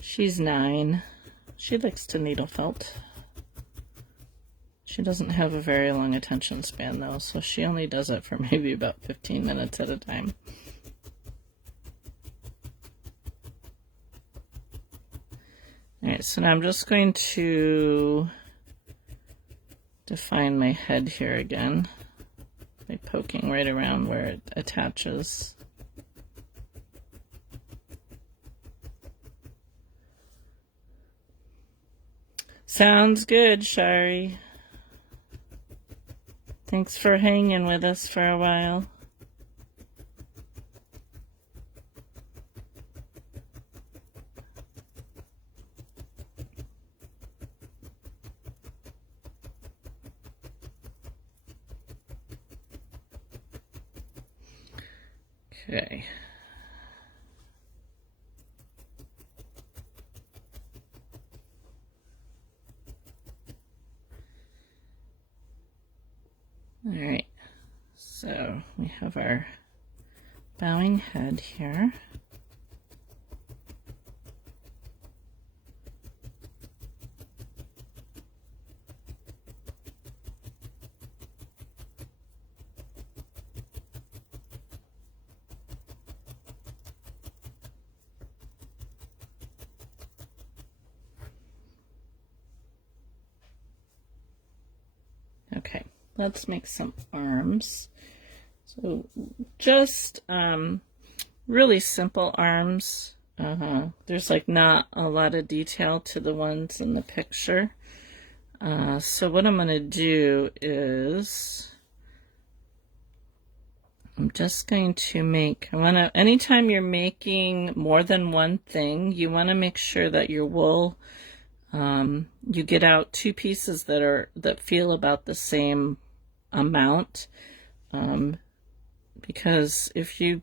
She's 9. She likes to needle felt. She doesn't have a very long attention span though, so she only does it for maybe about 15 minutes at a time. Alright, so now I'm just going to define my head here again by poking right around where it attaches. Sounds good, Shari. Thanks for hanging with us for a while. Okay. All right, so we have our bowing head here. Okay, let's make some arms. So just really simple arms. There's like not a lot of detail to the ones in the picture. So what I'm going to do is I'm just going to anytime you're making more than one thing, you want to make sure that your wool, you get out 2 pieces that feel about the same amount, because if you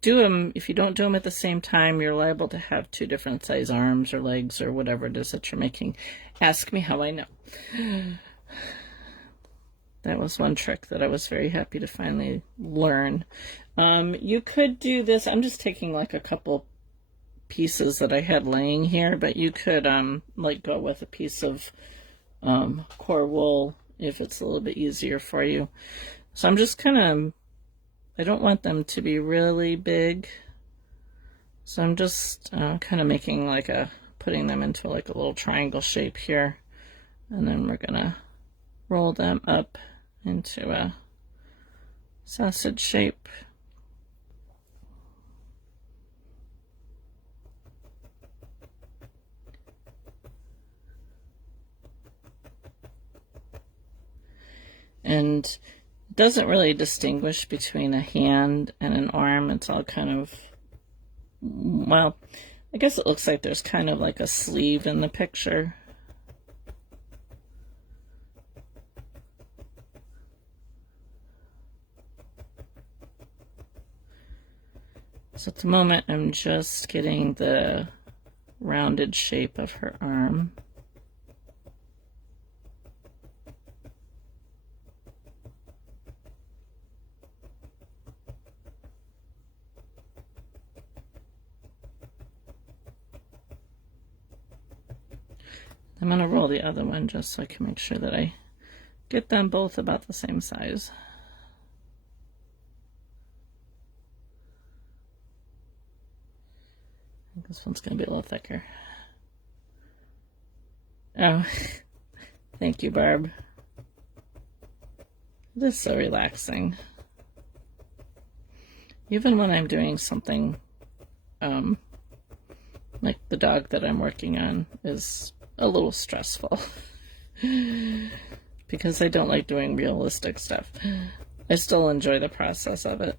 don't do them at the same time, you're liable to have 2 different size arms or legs or whatever it is that you're making. Ask me how I know. That was one trick that I was very happy to finally learn. You could do this. I'm just taking like a couple pieces that I had laying here, but you could like go with a piece of core wool if it's a little bit easier for you. So I'm just I don't want them to be really big, so I'm just kind of making putting them into like a little triangle shape here, and then we're gonna roll them up into a sausage shape. And it doesn't really distinguish between a hand and an arm. It's all kind of, well, I guess it looks like there's kind of like a sleeve in the picture. So at the moment, I'm just getting the rounded shape of her arm. I'm going to roll the other one just so I can make sure that I get them both about the same size. I think this one's going to be a little thicker. Oh, thank you, Barb. It is so relaxing. Even when I'm doing something like the dog that I'm working on is a little stressful because I don't like doing realistic stuff. I still enjoy the process of it.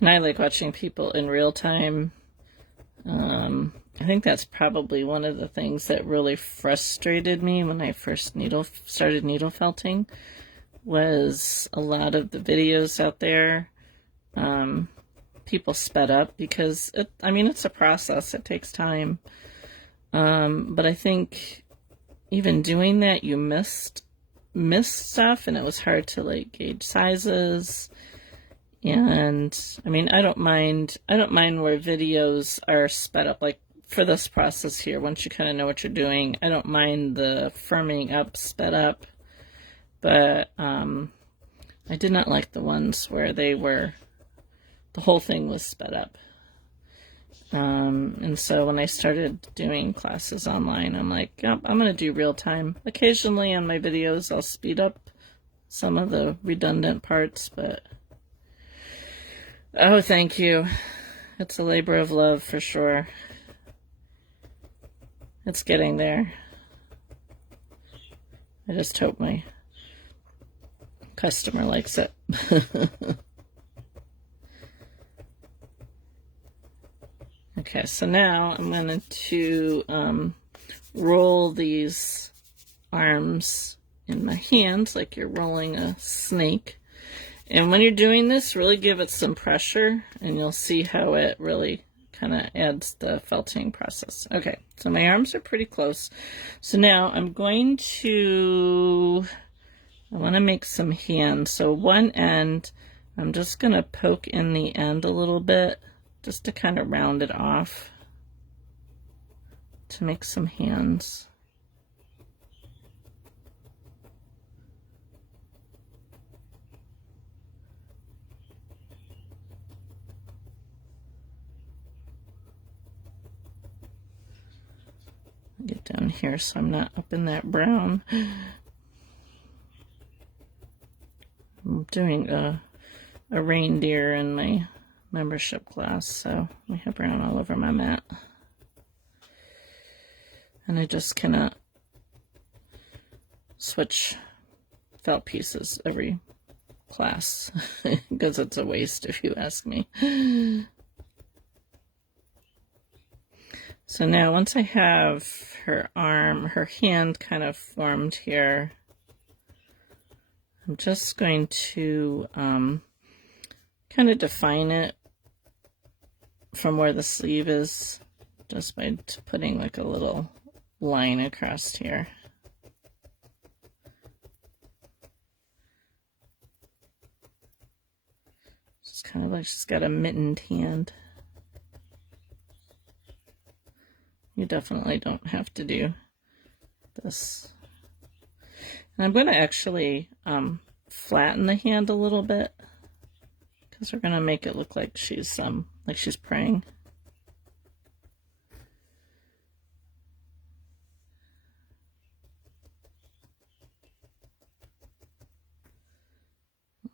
And I like watching people in real time. I think that's probably one of the things that really frustrated me when I first started needle felting, was a lot of the videos out there, people sped up because it's a process. It takes time. But I think even doing that, you missed stuff, and it was hard to like gauge sizes. And I don't mind where videos are sped up, like for this process here. Once you kind of know what you're doing, I don't mind the firming up sped up, but I did not like the ones where the whole thing was sped up. And so when I started doing classes online, I'm like, yep, I'm going to do real time. Occasionally on my videos, I'll speed up some of the redundant parts, but oh, thank you. It's a labor of love for sure. It's getting there. I just hope my customer likes it. Okay, so now I'm going to roll these arms in my hands like you're rolling a snake. And when you're doing this, really give it some pressure, and you'll see how it really kind of adds the felting process. Okay, so my arms are pretty close. So now I want to make some hands. So one end, I'm just going to poke in the end a little bit, just to kind of round it off to make some hands. Get down here so I'm not up in that brown. I'm doing a reindeer in my membership class, so we have brown all over my mat. And I just cannot switch felt pieces every class because it's a waste if you ask me. So now once I have her hand kind of formed here, I'm just going to kind of define it from where the sleeve is, just by putting like a little line across here. It's kind of like she's got a mittened hand. You definitely don't have to do this. And I'm going to actually flatten the hand a little bit, because we're going to make it look like she's praying.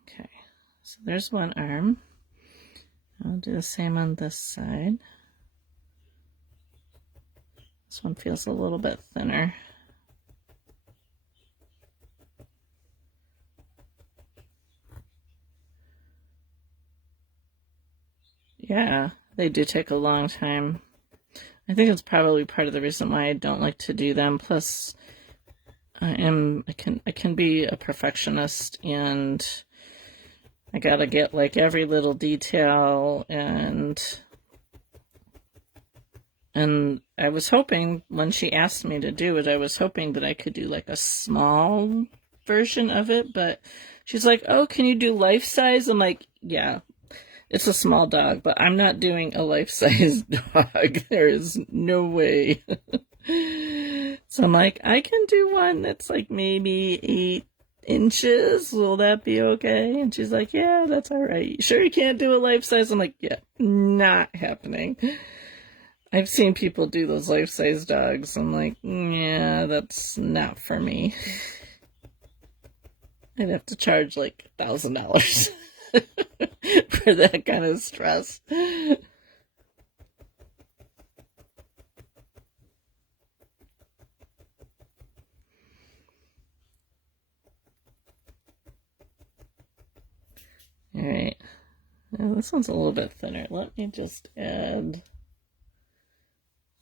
Okay, so there's one arm. I'll do the same on this side. This one feels a little bit thinner. Yeah, they do take a long time. I think it's probably part of the reason why I don't like to do them. Plus, I can be a perfectionist, and I gotta get like every little detail, and I was hoping when she asked me to do it, I was hoping that I could do like a small version of it, but she's like, "Oh, can you do life size?" I'm like, "Yeah, it's a small dog, but I'm not doing a life-size dog. There is no way." So I'm like, I can do one that's like maybe 8 inches. Will that be okay? And she's like, "Yeah, that's all right. You sure you can't do a life-size?" I'm like, "Yeah, not happening." I've seen people do those life-size dogs. I'm like, "Yeah, that's not for me." I'd have to charge like $1,000 for that kind of stress. All right. Now this one's a little bit thinner. Let me just add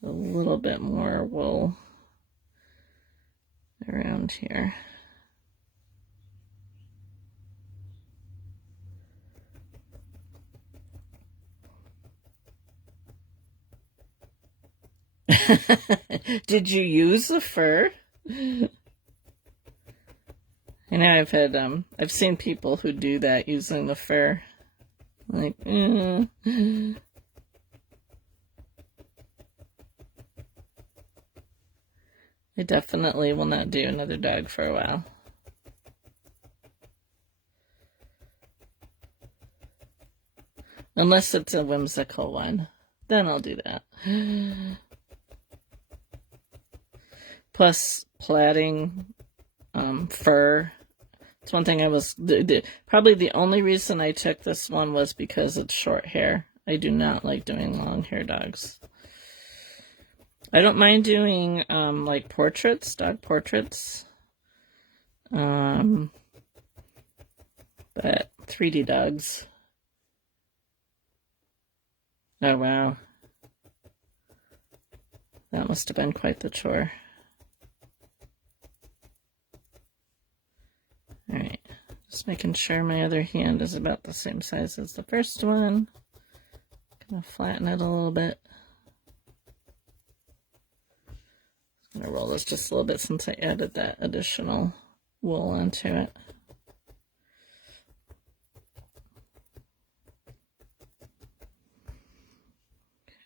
a little bit more wool around here. Did you use the fur? I know I've seen people who do that using the fur. Like, I definitely will not do another dog for a while. Unless it's a whimsical one. Then I'll do that. Plus, plaiting fur. It's one thing I was... probably the only reason I took this one was because it's short hair. I do not like doing long hair dogs. I don't mind doing like portraits, dog portraits. But 3D dogs. Oh wow. That must have been quite the chore. Alright, just making sure my other hand is about the same size as the first one. Gonna flatten it a little bit. I'm gonna roll this just a little bit since I added that additional wool onto it.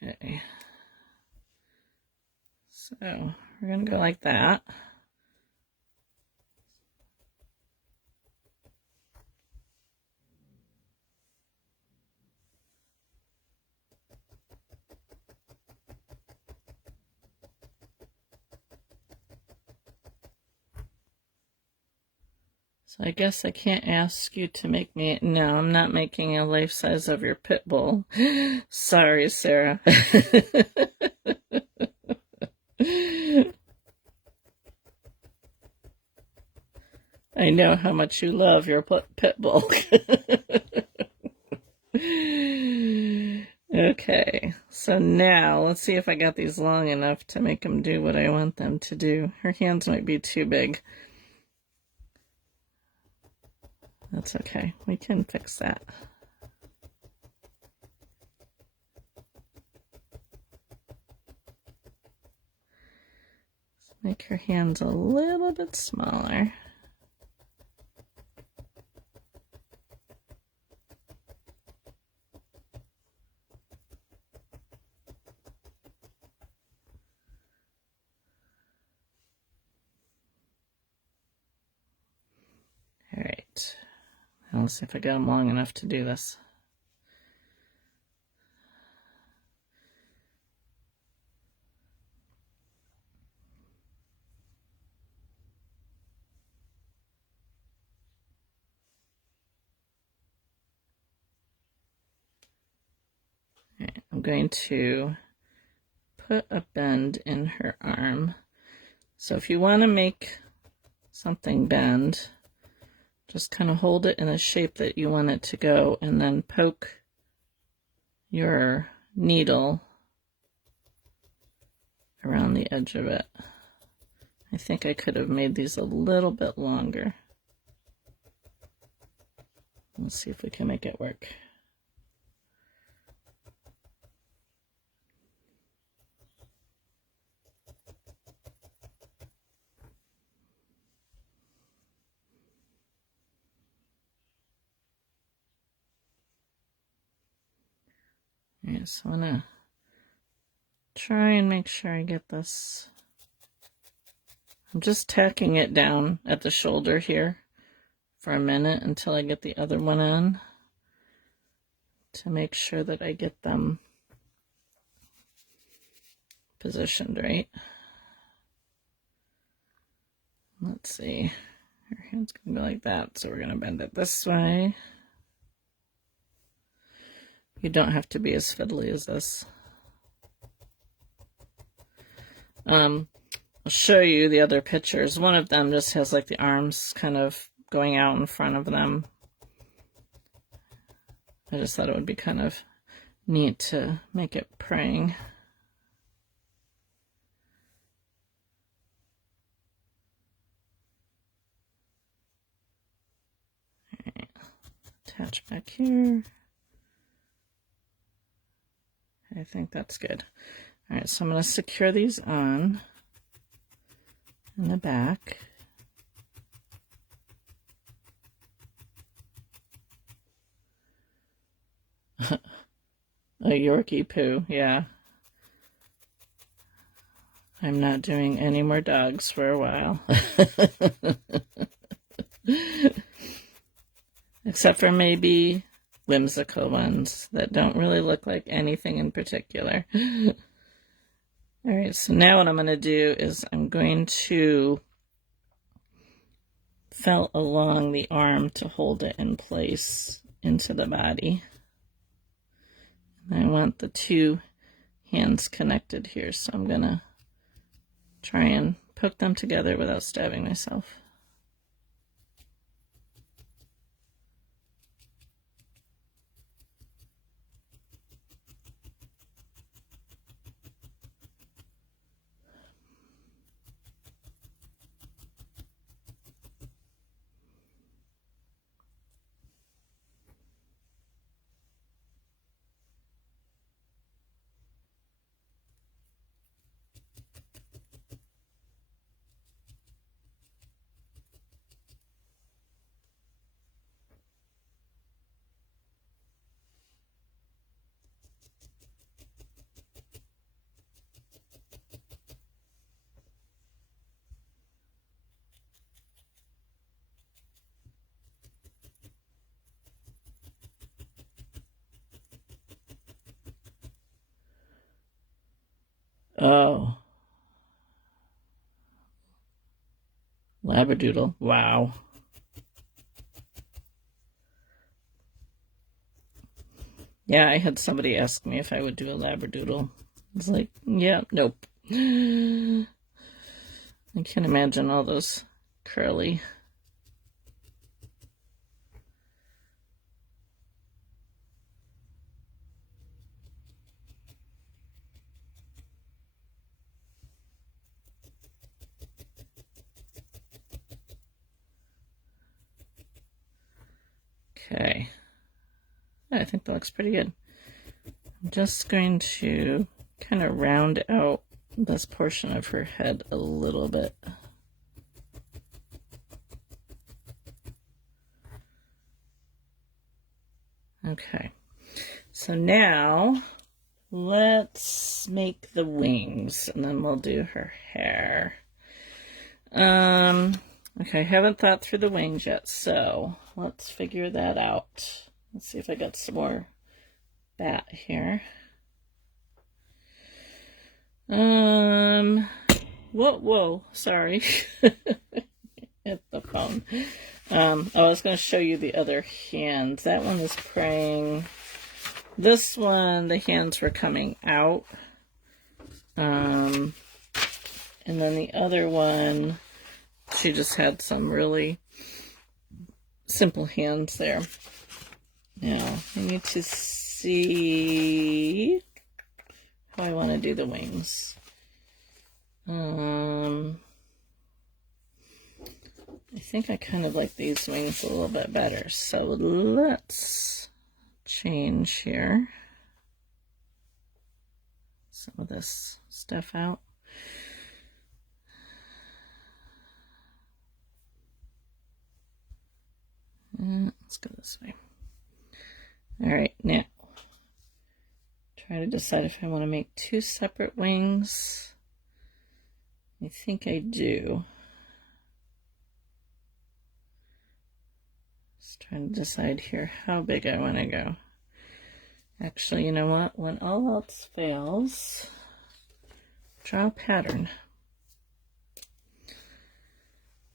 Okay. So we're gonna go like that. So I guess I can't ask you to make me... No, I'm not making a life size of your pit bull. Sorry, Sarah. I know how much you love your pit bull. Okay, so now let's see if I got these long enough to make them do what I want them to do. Her hands might be too big. That's okay. We can fix that. Let's make her hands a little bit smaller. All right. Now let's see if I got them long enough to do this. Right, I'm going to put a bend in her arm. So if you want to make something bend, just kind of hold it in a shape that you want it to go, and then poke your needle around the edge of it. I think I could have made these a little bit longer. Let's see if we can make it work. Alright, so I'm gonna try and make sure I get this. I'm just tacking it down at the shoulder here for a minute until I get the other one on to make sure that I get them positioned right. Let's see. Her hand's gonna go like that, so we're gonna bend it this way. You don't have to be as fiddly as this. I'll show you the other pictures. One of them just has like the arms kind of going out in front of them. I just thought it would be kind of neat to make it praying. All right. Attach back here. I think that's good. All right, so I'm going to secure these on in the back. A Yorkie poo, yeah. I'm not doing any more dogs for a while. Except for maybe whimsical ones that don't really look like anything in particular. All right, so now what I'm going to do is I'm going to felt along the arm to hold it in place into the body. And I want the two hands connected here, so I'm going to try and poke them together without stabbing myself. Oh. Labradoodle. Wow. Yeah, I had somebody ask me if I would do a Labradoodle. I was like, yeah, nope. I can't imagine all those curly. Okay. I think that looks pretty good. I'm just going to kind of round out this portion of her head a little bit. Okay, so now let's make the wings and then we'll do her hair. Okay, I haven't thought through the wings yet, so let's figure that out. Let's see if I got some more bat here. Whoa, sorry. Hit the phone. I was going to show you the other hand. That one is praying. This one, the hands were coming out. And then the other one, she just had some really simple hands there. Now, I need to see how I want to do the wings. I think I kind of like these wings a little bit better. So let's change here some of this stuff out. And let's go this way. All right, now try to decide if I want to make two separate wings. I think I do. Just trying to decide here how big I want to go. Actually, you know what? When all else fails, draw a pattern.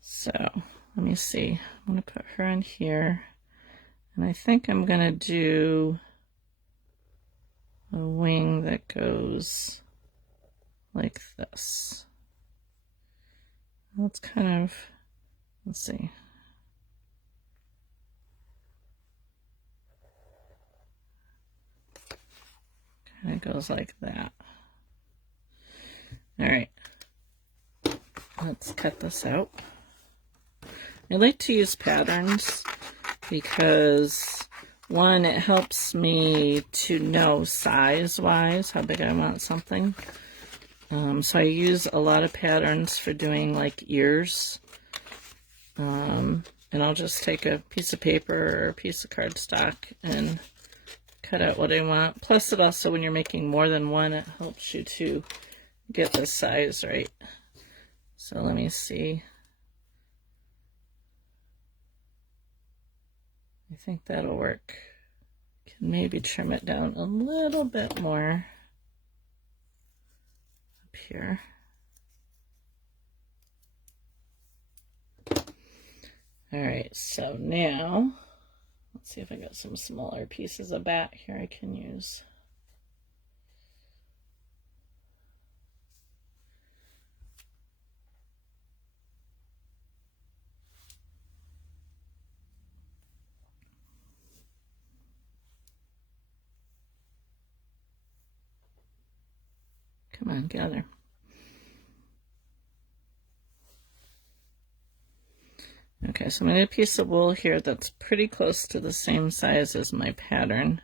So let me see. I'm going to put her in here. And I think I'm going to do a wing that goes like this. Well, it's kind of, let's see. Kind of goes like that. All right. Let's cut this out. I like to use patterns because, one, it helps me to know size-wise how big I want something. So I use a lot of patterns for doing like ears. And I'll just take a piece of paper or a piece of cardstock and cut out what I want. Plus it also, when you're making more than one, it helps you to get the size right. So let me see. I think that'll work. Can maybe trim it down a little bit more up here. All right, so now let's see if I got some smaller pieces of bat here I can use. Come on, gather. Okay, so I'm going to get a piece of wool here that's pretty close to the same size as my pattern.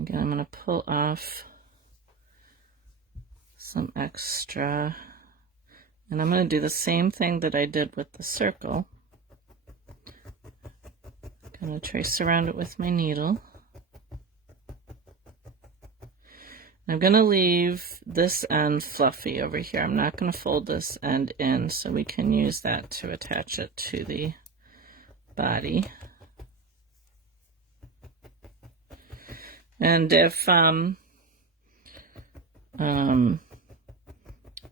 Again, I'm going to pull off some extra. And I'm going to do the same thing that I did with the circle. I'm going to trace around it with my needle. I'm going to leave this end fluffy over here. I'm not going to fold this end in, so we can use that to attach it to the body. And if when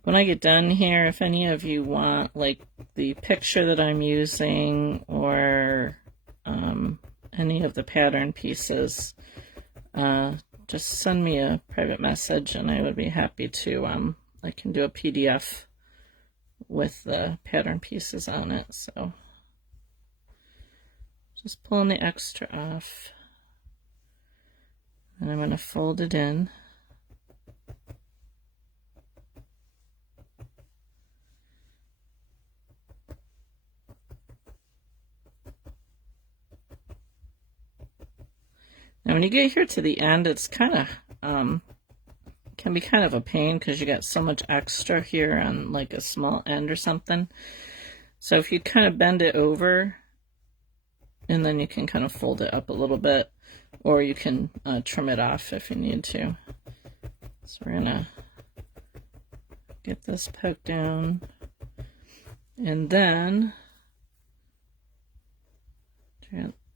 I get done here, if any of you want like the picture that I'm using or any of the pattern pieces, just send me a private message and I would be happy to, I can do a PDF with the pattern pieces on it. So just pulling the extra off, and I'm going to fold it in. Now when you get here to the end, it's kind of, can be kind of a pain because you got so much extra here on like a small end or something. So if you kind of bend it over, and then you can kind of fold it up a little bit, or you can trim it off if you need to. So we're gonna get this poked down, and then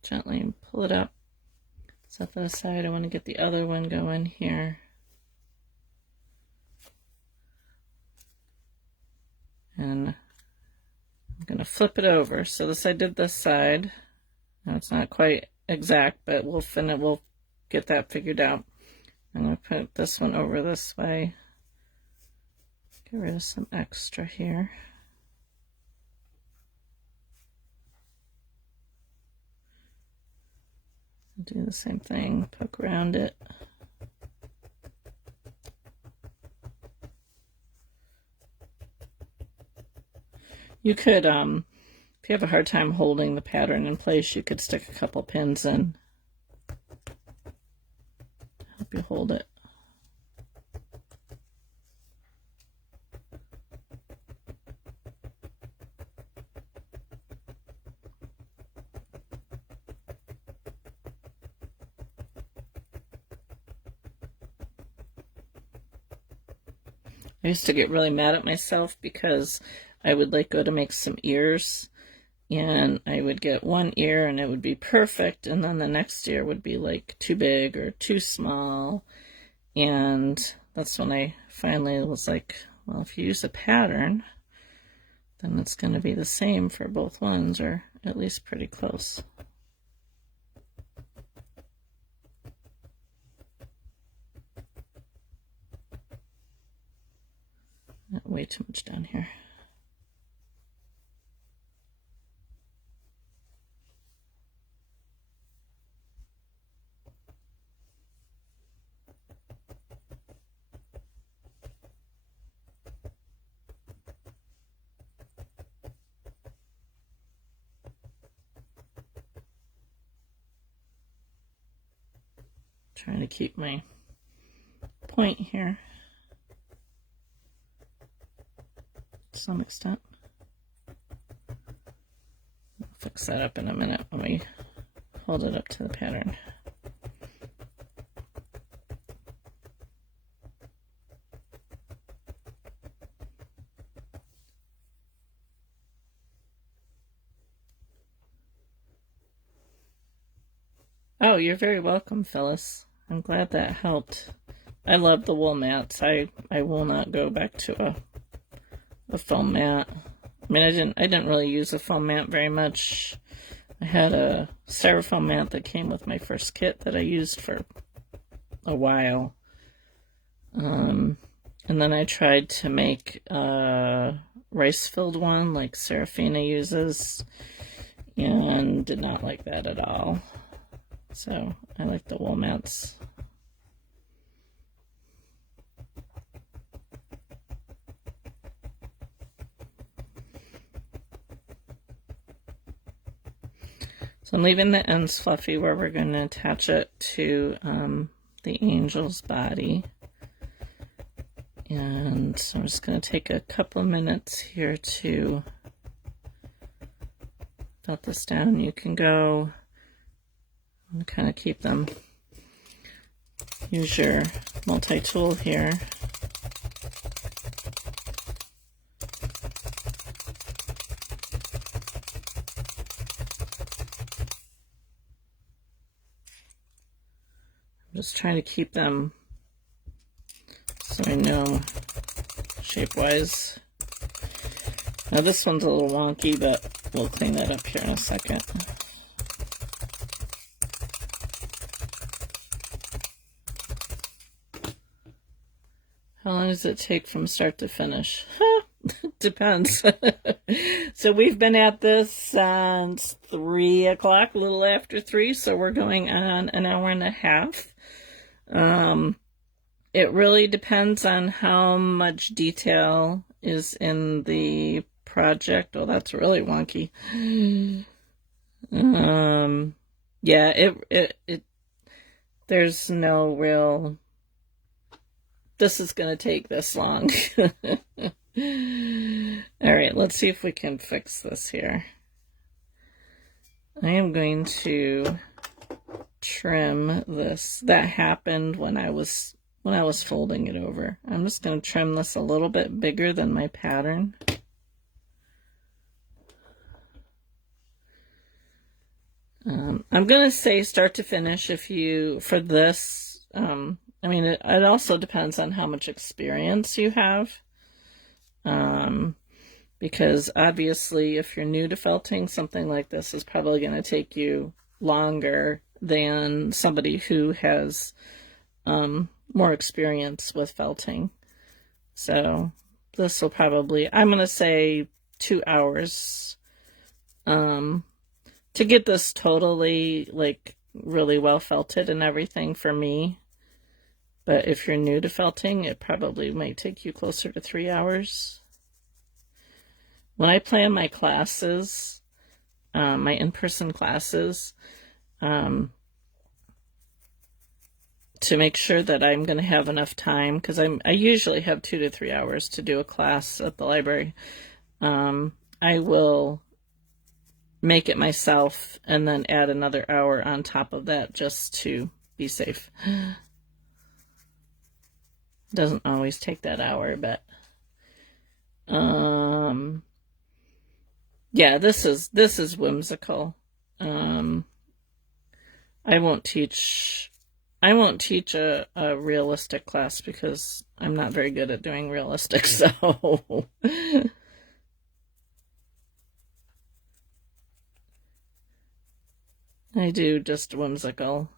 gently pull it up. Set that aside. I want to get the other one going here. And I'm going to flip it over. So this I did this side. Now it's not quite exact, but we'll get that figured out. I'm going to put this one over this way. Get rid of some extra here. Do the same thing, poke around it. You could, if you have a hard time holding the pattern in place, you could stick a couple pins in. Help you hold it. I used to get really mad at myself because I would like go to make some ears, and I would get one ear and it would be perfect, and then the next ear would be like too big or too small. And that's when I finally was like, well, if you use a pattern, then it's going to be the same for both ones, or at least pretty close. Way too much down here. Trying to keep my point here to some extent. I'll fix that up in a minute when we hold it up to the pattern. Oh, you're very welcome, Phyllis. I'm glad that helped. I love the wool mats. I will not go back to a foam mat. I mean, I didn't really use a foam mat very much. I had a styrofoam mat that came with my first kit that I used for a while. And then I tried to make a rice-filled one like Serafina uses, and did not like that at all. So I like the wool mats. So I'm leaving the ends fluffy where we're going to attach it to the angel's body. And so I'm just going to take a couple of minutes here to dot this down. You can go and kind of keep them. Use your multi-tool here. I'm just trying to keep them so I know shape-wise. Now this one's a little wonky, but we'll clean that up here in a second. How long does it take from start to finish? Depends. So we've been at this since 3 o'clock, a little after 3, so we're going on an hour and a half. It really depends on how much detail is in the project. Oh, that's really wonky. Yeah, there's no real, this is going to take this long. All right, let's see if we can fix this here. I am going to trim this. That happened when I was folding it over. I'm just going to trim this a little bit bigger than my pattern. I'm going to say start to finish for this. I mean, it also depends on how much experience you have. Because obviously if you're new to felting, something like this is probably going to take you longer than somebody who has more experience with felting. So this will probably, I'm going to say 2 hours to get this totally like really well felted and everything for me. But if you're new to felting, it probably might take you closer to 3 hours. when I plan my classes, my in-person classes, to make sure that I'm going to have enough time, because I usually have 2 to 3 hours to do a class at the library. I will make it myself and then add another hour on top of that just to be safe. Doesn't always take that hour, but yeah, this is whimsical. I won't teach a realistic class because I'm not very good at doing realistic, so I do just whimsical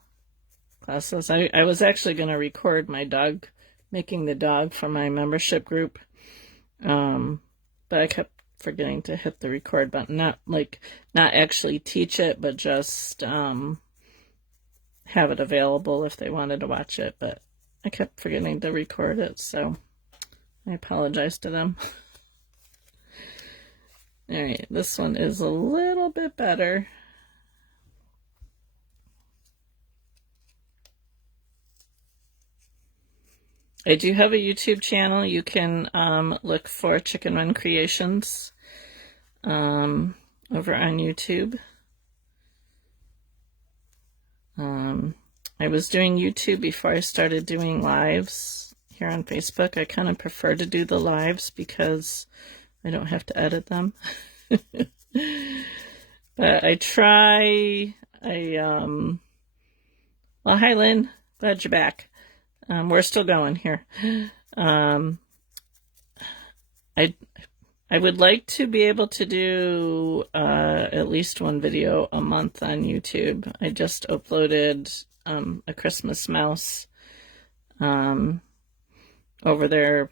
classes. I was actually going to record my dog, making the dog for my membership group, but I kept forgetting to hit the record button. Not actually teach it, but just have it available if they wanted to watch it, but I kept forgetting to record it, so I apologize to them. Alright, this one is a little bit better. I do have a YouTube channel. You can look for Chicken Run Creations over on YouTube. I was doing YouTube before I started doing lives here on Facebook. I kind of prefer to do the lives because I don't have to edit them. But I try. Well, hi Lynn, glad you're back. We're still going here. I would like to be able to do at least one video a month on YouTube. I just uploaded a Christmas mouse over there,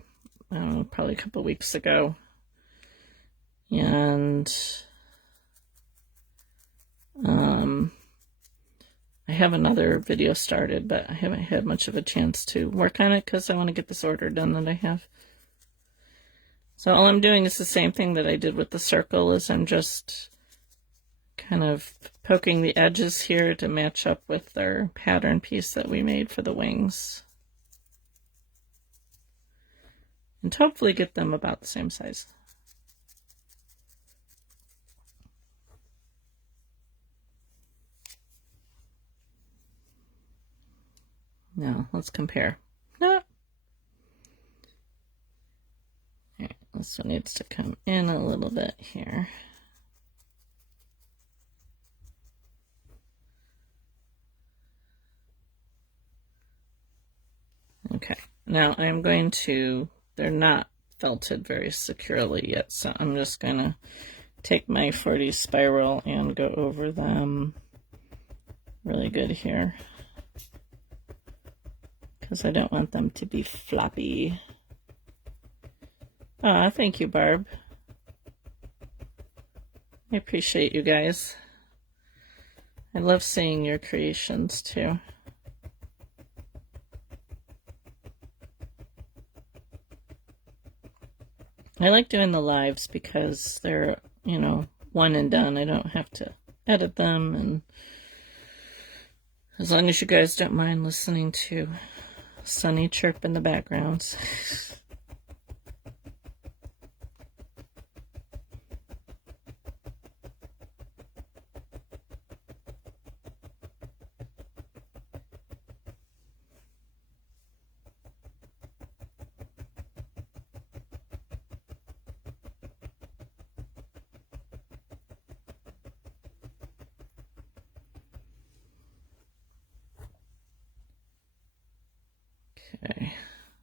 I don't know, probably a couple weeks ago. And I have another video started, but I haven't had much of a chance to work on it because I want to get this order done that I have. So all I'm doing is the same thing that I did with the circle, is I'm just kind of poking the edges here to match up with our pattern piece that we made for the wings. And hopefully get them about the same size. Now, let's compare. No. Alright, this one needs to come in a little bit here. Okay, now I'm going to, they're not felted very securely yet, so I'm just going to take my 40 spiral and go over them really good here, because I don't want them to be floppy. Ah, thank you, Barb. I appreciate you guys. I love seeing your creations too. I like doing the lives because they're, you know, one and done. I don't have to edit them, and as long as you guys don't mind listening to Sunny chirp in the background. Okay,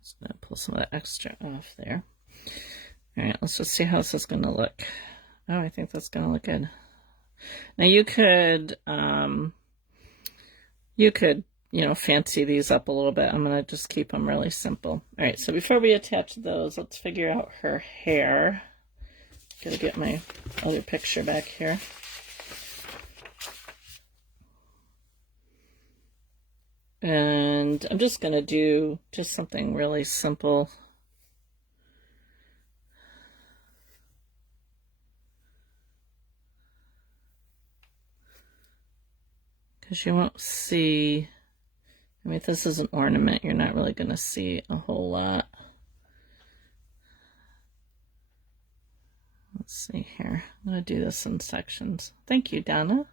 just gonna pull some of that extra off there. All right, let's just see how this is gonna look. Oh, I think that's gonna look good. Now you could, you know, fancy these up a little bit. I'm gonna just keep them really simple. All right, so before we attach those, let's figure out her hair. Gotta get my other picture back here. And I'm just going to do just something really simple. because you won't see, I mean, if this is an ornament, you're not really going to see a whole lot. Let's see here. I'm going to do this in sections. Thank you, Donna.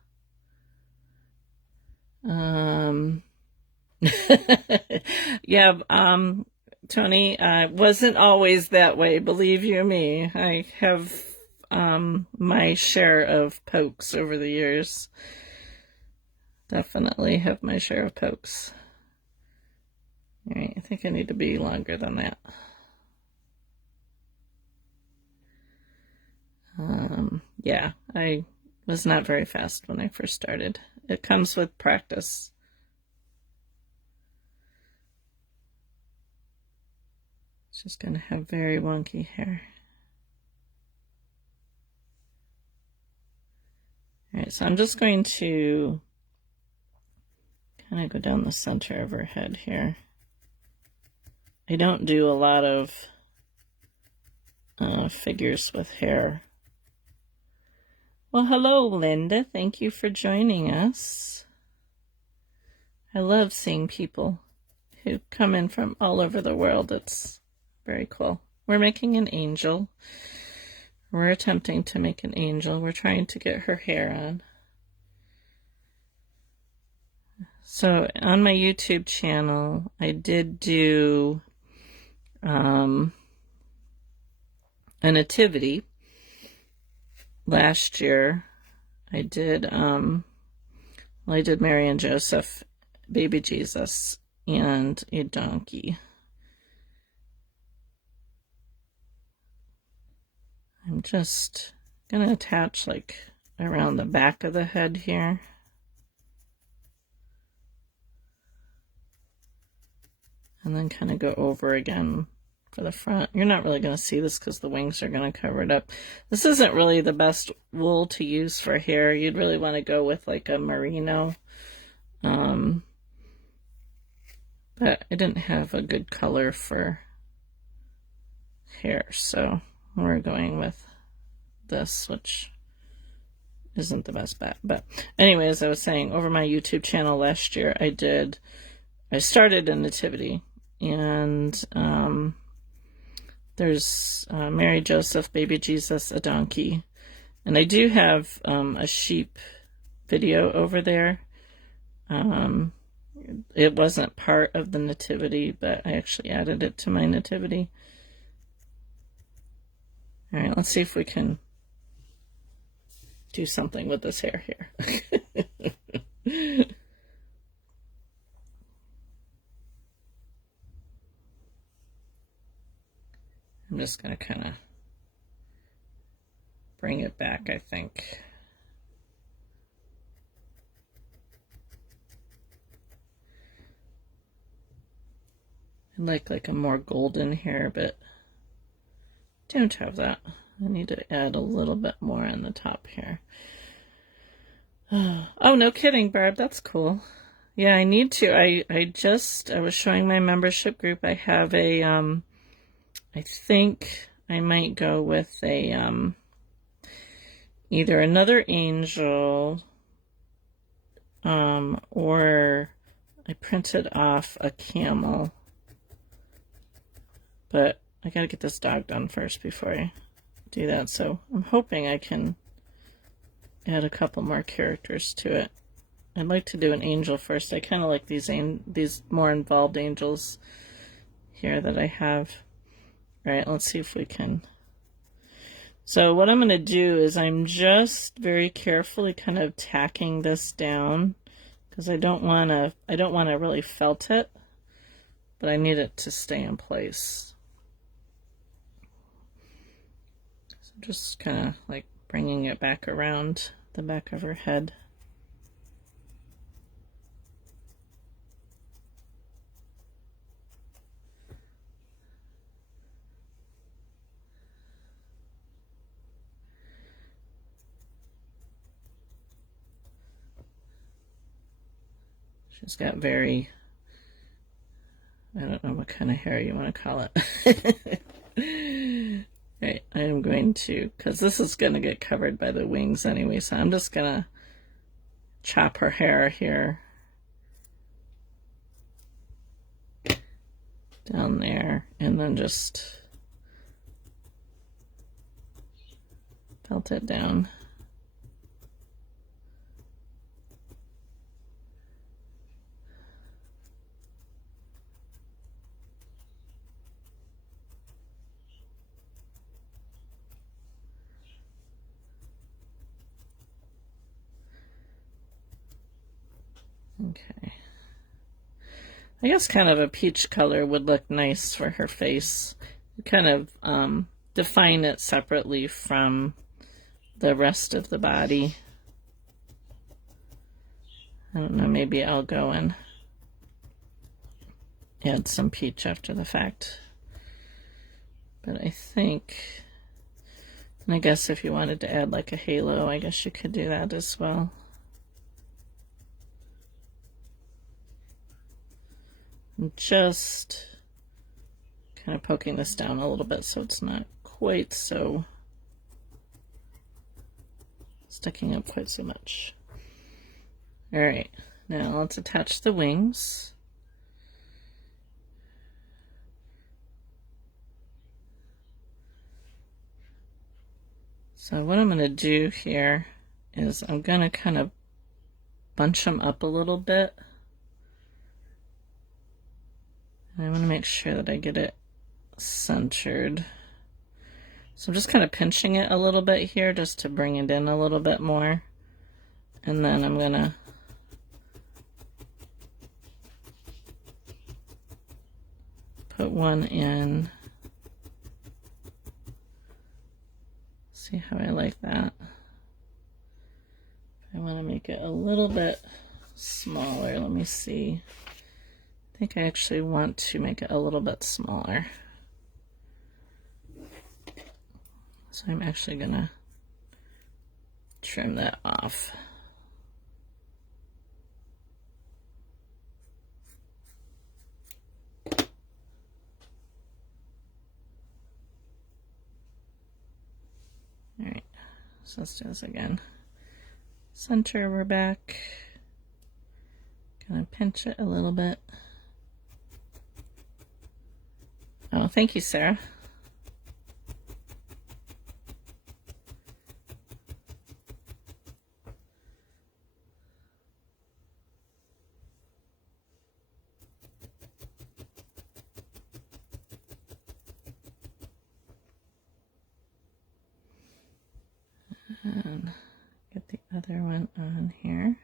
Yeah, Tony, wasn't always that way, believe you me. I have my share of pokes over the years. Definitely have my share of pokes. All right, I think I need to be longer than that. Yeah, I was not very fast when I first started. It comes with practice. It's just going to have very wonky hair. All right, so I'm just going to kind of go down the center of her head here. I don't do a lot of figures with hair. Well, hello, Linda. Thank you for joining us. I love seeing people who come in from all over the world. It's very cool. We're making an angel. We're attempting to make an angel. We're trying to get her hair on. So on my YouTube channel, I did do a nativity last year. I did Mary and Joseph, baby Jesus, and a donkey. I'm just gonna attach like around the back of the head here. And then kind of go over again for the front. You're not really going to see this because the wings are going to cover it up. This isn't really the best wool to use for hair. You'd really want to go with like a merino. But I didn't have a good color for hair, so we're going with this, which isn't the best bet. But anyway, as I was saying, over my YouTube channel last year, I started a nativity, and there's Mary, Joseph, baby Jesus, a donkey, and I do have a sheep video over there. It wasn't part of the nativity, but I actually added it to my nativity. All right, let's see if we can do something with this hair here. I'm just going to kind of bring it back, I think. I like a more golden hair, but don't have that. I need to add a little bit more on the top here. Oh, no kidding, Barb. That's cool. Yeah, I need to. I was showing my membership group. I have a, I think I might go with a, either another angel, or I printed off a camel. But I gotta get this dog done first before I do that. So I'm hoping I can add a couple more characters to it. I'd like to do an angel first. I kind of like these more involved angels here that I have. All right, let's see if we can. So what I'm going to do is I'm just very carefully kind of tacking this down because I don't want to really felt it, but I need it to stay in place. So just kind of like bringing it back around the back of her head. She's got very, I don't know what kind of hair you want to call it. Right, I'm going to, because this is going to get covered by the wings anyway, so I'm just going to chop her hair here down there, and then just felt it down. Okay. I guess kind of a peach color would look nice for her face. Kind of define it separately from the rest of the body. I don't know, maybe I'll go and add some peach after the fact. But I think, and I guess if you wanted to add like a halo, I guess you could do that as well. I'm just kind of poking this down a little bit so it's not quite so sticking up quite so much. All right, now let's attach the wings. So what I'm going to do here is I'm going to kind of bunch them up a little bit. And I want to make sure that I get it centered. So I'm just kind of pinching it a little bit here just to bring it in a little bit more. And then I'm going to put one in. See how I like that. I want to make it a little bit smaller. Let me see. I think I actually want to make it a little bit smaller. So I'm actually going to trim that off. All right, so let's do this again. Center, we're back. Gonna pinch it a little bit. Oh, thank you, Sarah. And get the other one on here.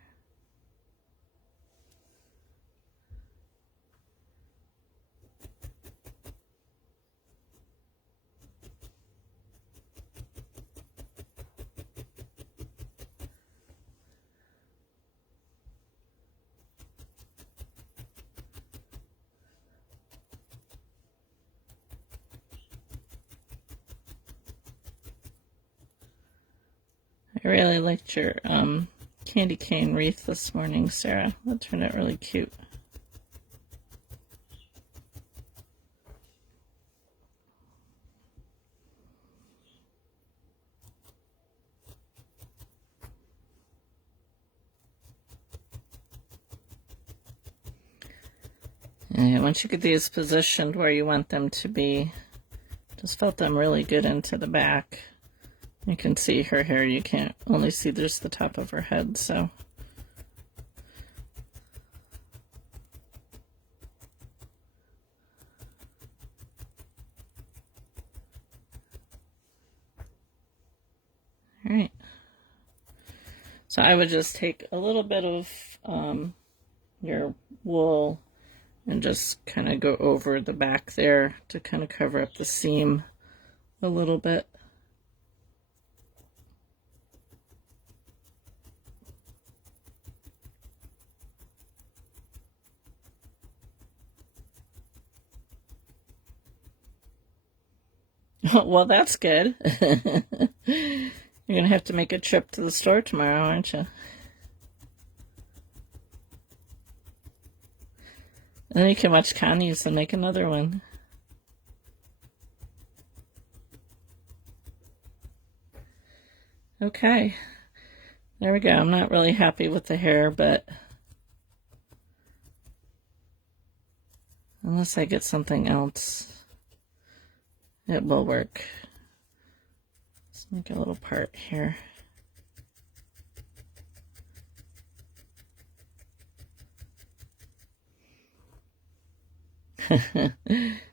I really liked your candy cane wreath this morning, Sarah. That turned out really cute. And once you get these positioned where you want them to be, just felt them really good into the back. You can see her hair, you can't only see just the top of her head, so. All right. So I would just take a little bit of your wool and just kind of go over the back there to kind of cover up the seam a little bit. Well, that's good. You're going to have to make a trip to the store tomorrow, aren't you? And then you can watch Connie's and make another one. Okay. There we go. I'm not really happy with the hair, but unless I get something else, it will work. Let's make a little part here.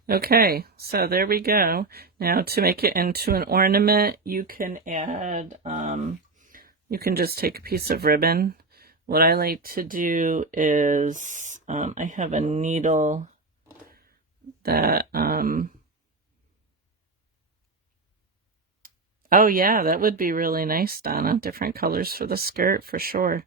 Okay, so there we go. Now to make it into an ornament, you can add, you can just take a piece of ribbon. What I like to do is, I have a needle that, oh yeah, that would be really nice, Donna. Different colors for the skirt for sure.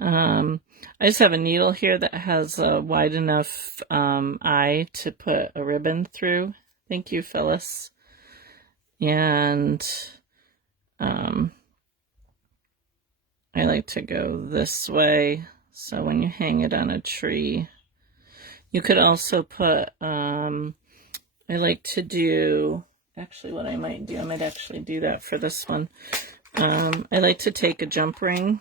I just have a needle here that has a wide enough eye to put a ribbon through. Thank you, Phyllis. And I like to go this way, so when you hang it on a tree, you could also put, I like to do, actually what I might do, I might actually do that for this one. I like to take a jump ring.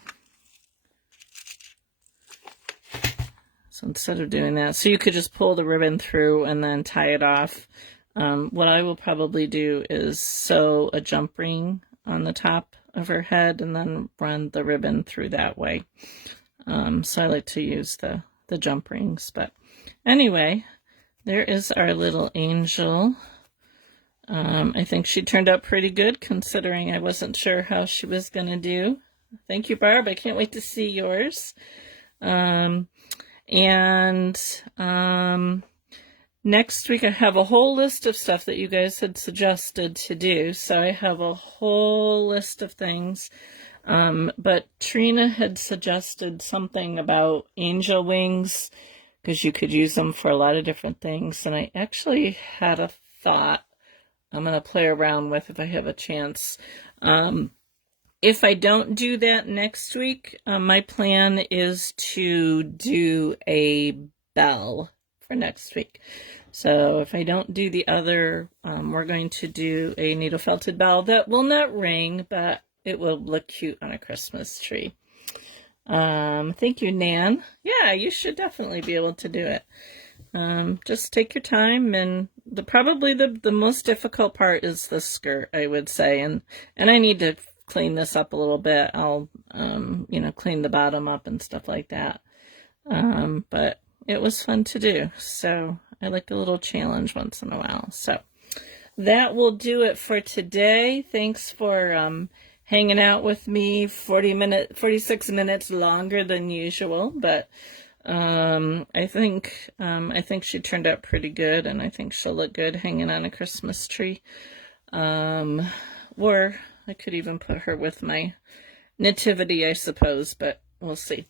So instead of doing that, so you could just pull the ribbon through and then tie it off. What I will probably do is sew a jump ring on the top of her head and then run the ribbon through that way. So I like to use the jump rings. But anyway, there is our little angel. I think she turned out pretty good considering I wasn't sure how she was going to do. Thank you, Barb. I can't wait to see yours. Next week I have a whole list of stuff that you guys had suggested to do. So I have a whole list of things. But Trina had suggested something about angel wings because you could use them for a lot of different things. And I actually had a thought I'm going to play around with if I have a chance. If I don't do that next week, my plan is to do a bell for next week. So if I don't do the other, we're going to do a needle felted bell that will not ring, but it will look cute on a Christmas tree. Thank you, Nan. Yeah, you should definitely be able to do it. Just take your time, and probably the most difficult part is the skirt, I would say, and I need to clean this up a little bit. I'll clean the bottom up and stuff like that. But it was fun to do, so I like a little challenge once in a while. So that will do it for today. Thanks for hanging out with me 46 minutes longer than usual, but I think she turned out pretty good, and I think she'll look good hanging on a Christmas tree. Or I could even put her with my nativity, I suppose, but we'll see.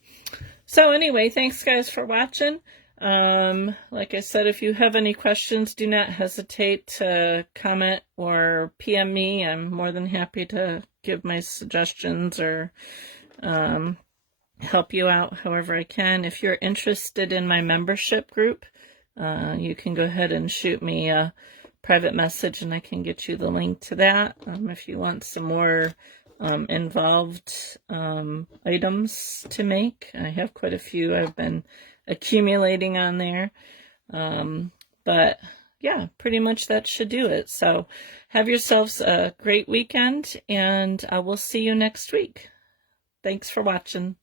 So anyway, thanks guys for watching. Like I said, if you have any questions, do not hesitate to comment or PM me. I'm more than happy to give my suggestions or help you out however I can. If you're interested in my membership group, you can go ahead and shoot me a private message and I can get you the link to that. If you want some more involved items to make, I have quite a few I've been accumulating on there. But yeah, pretty much that should do it. So have yourselves a great weekend, and I will see you next week. Thanks for watching.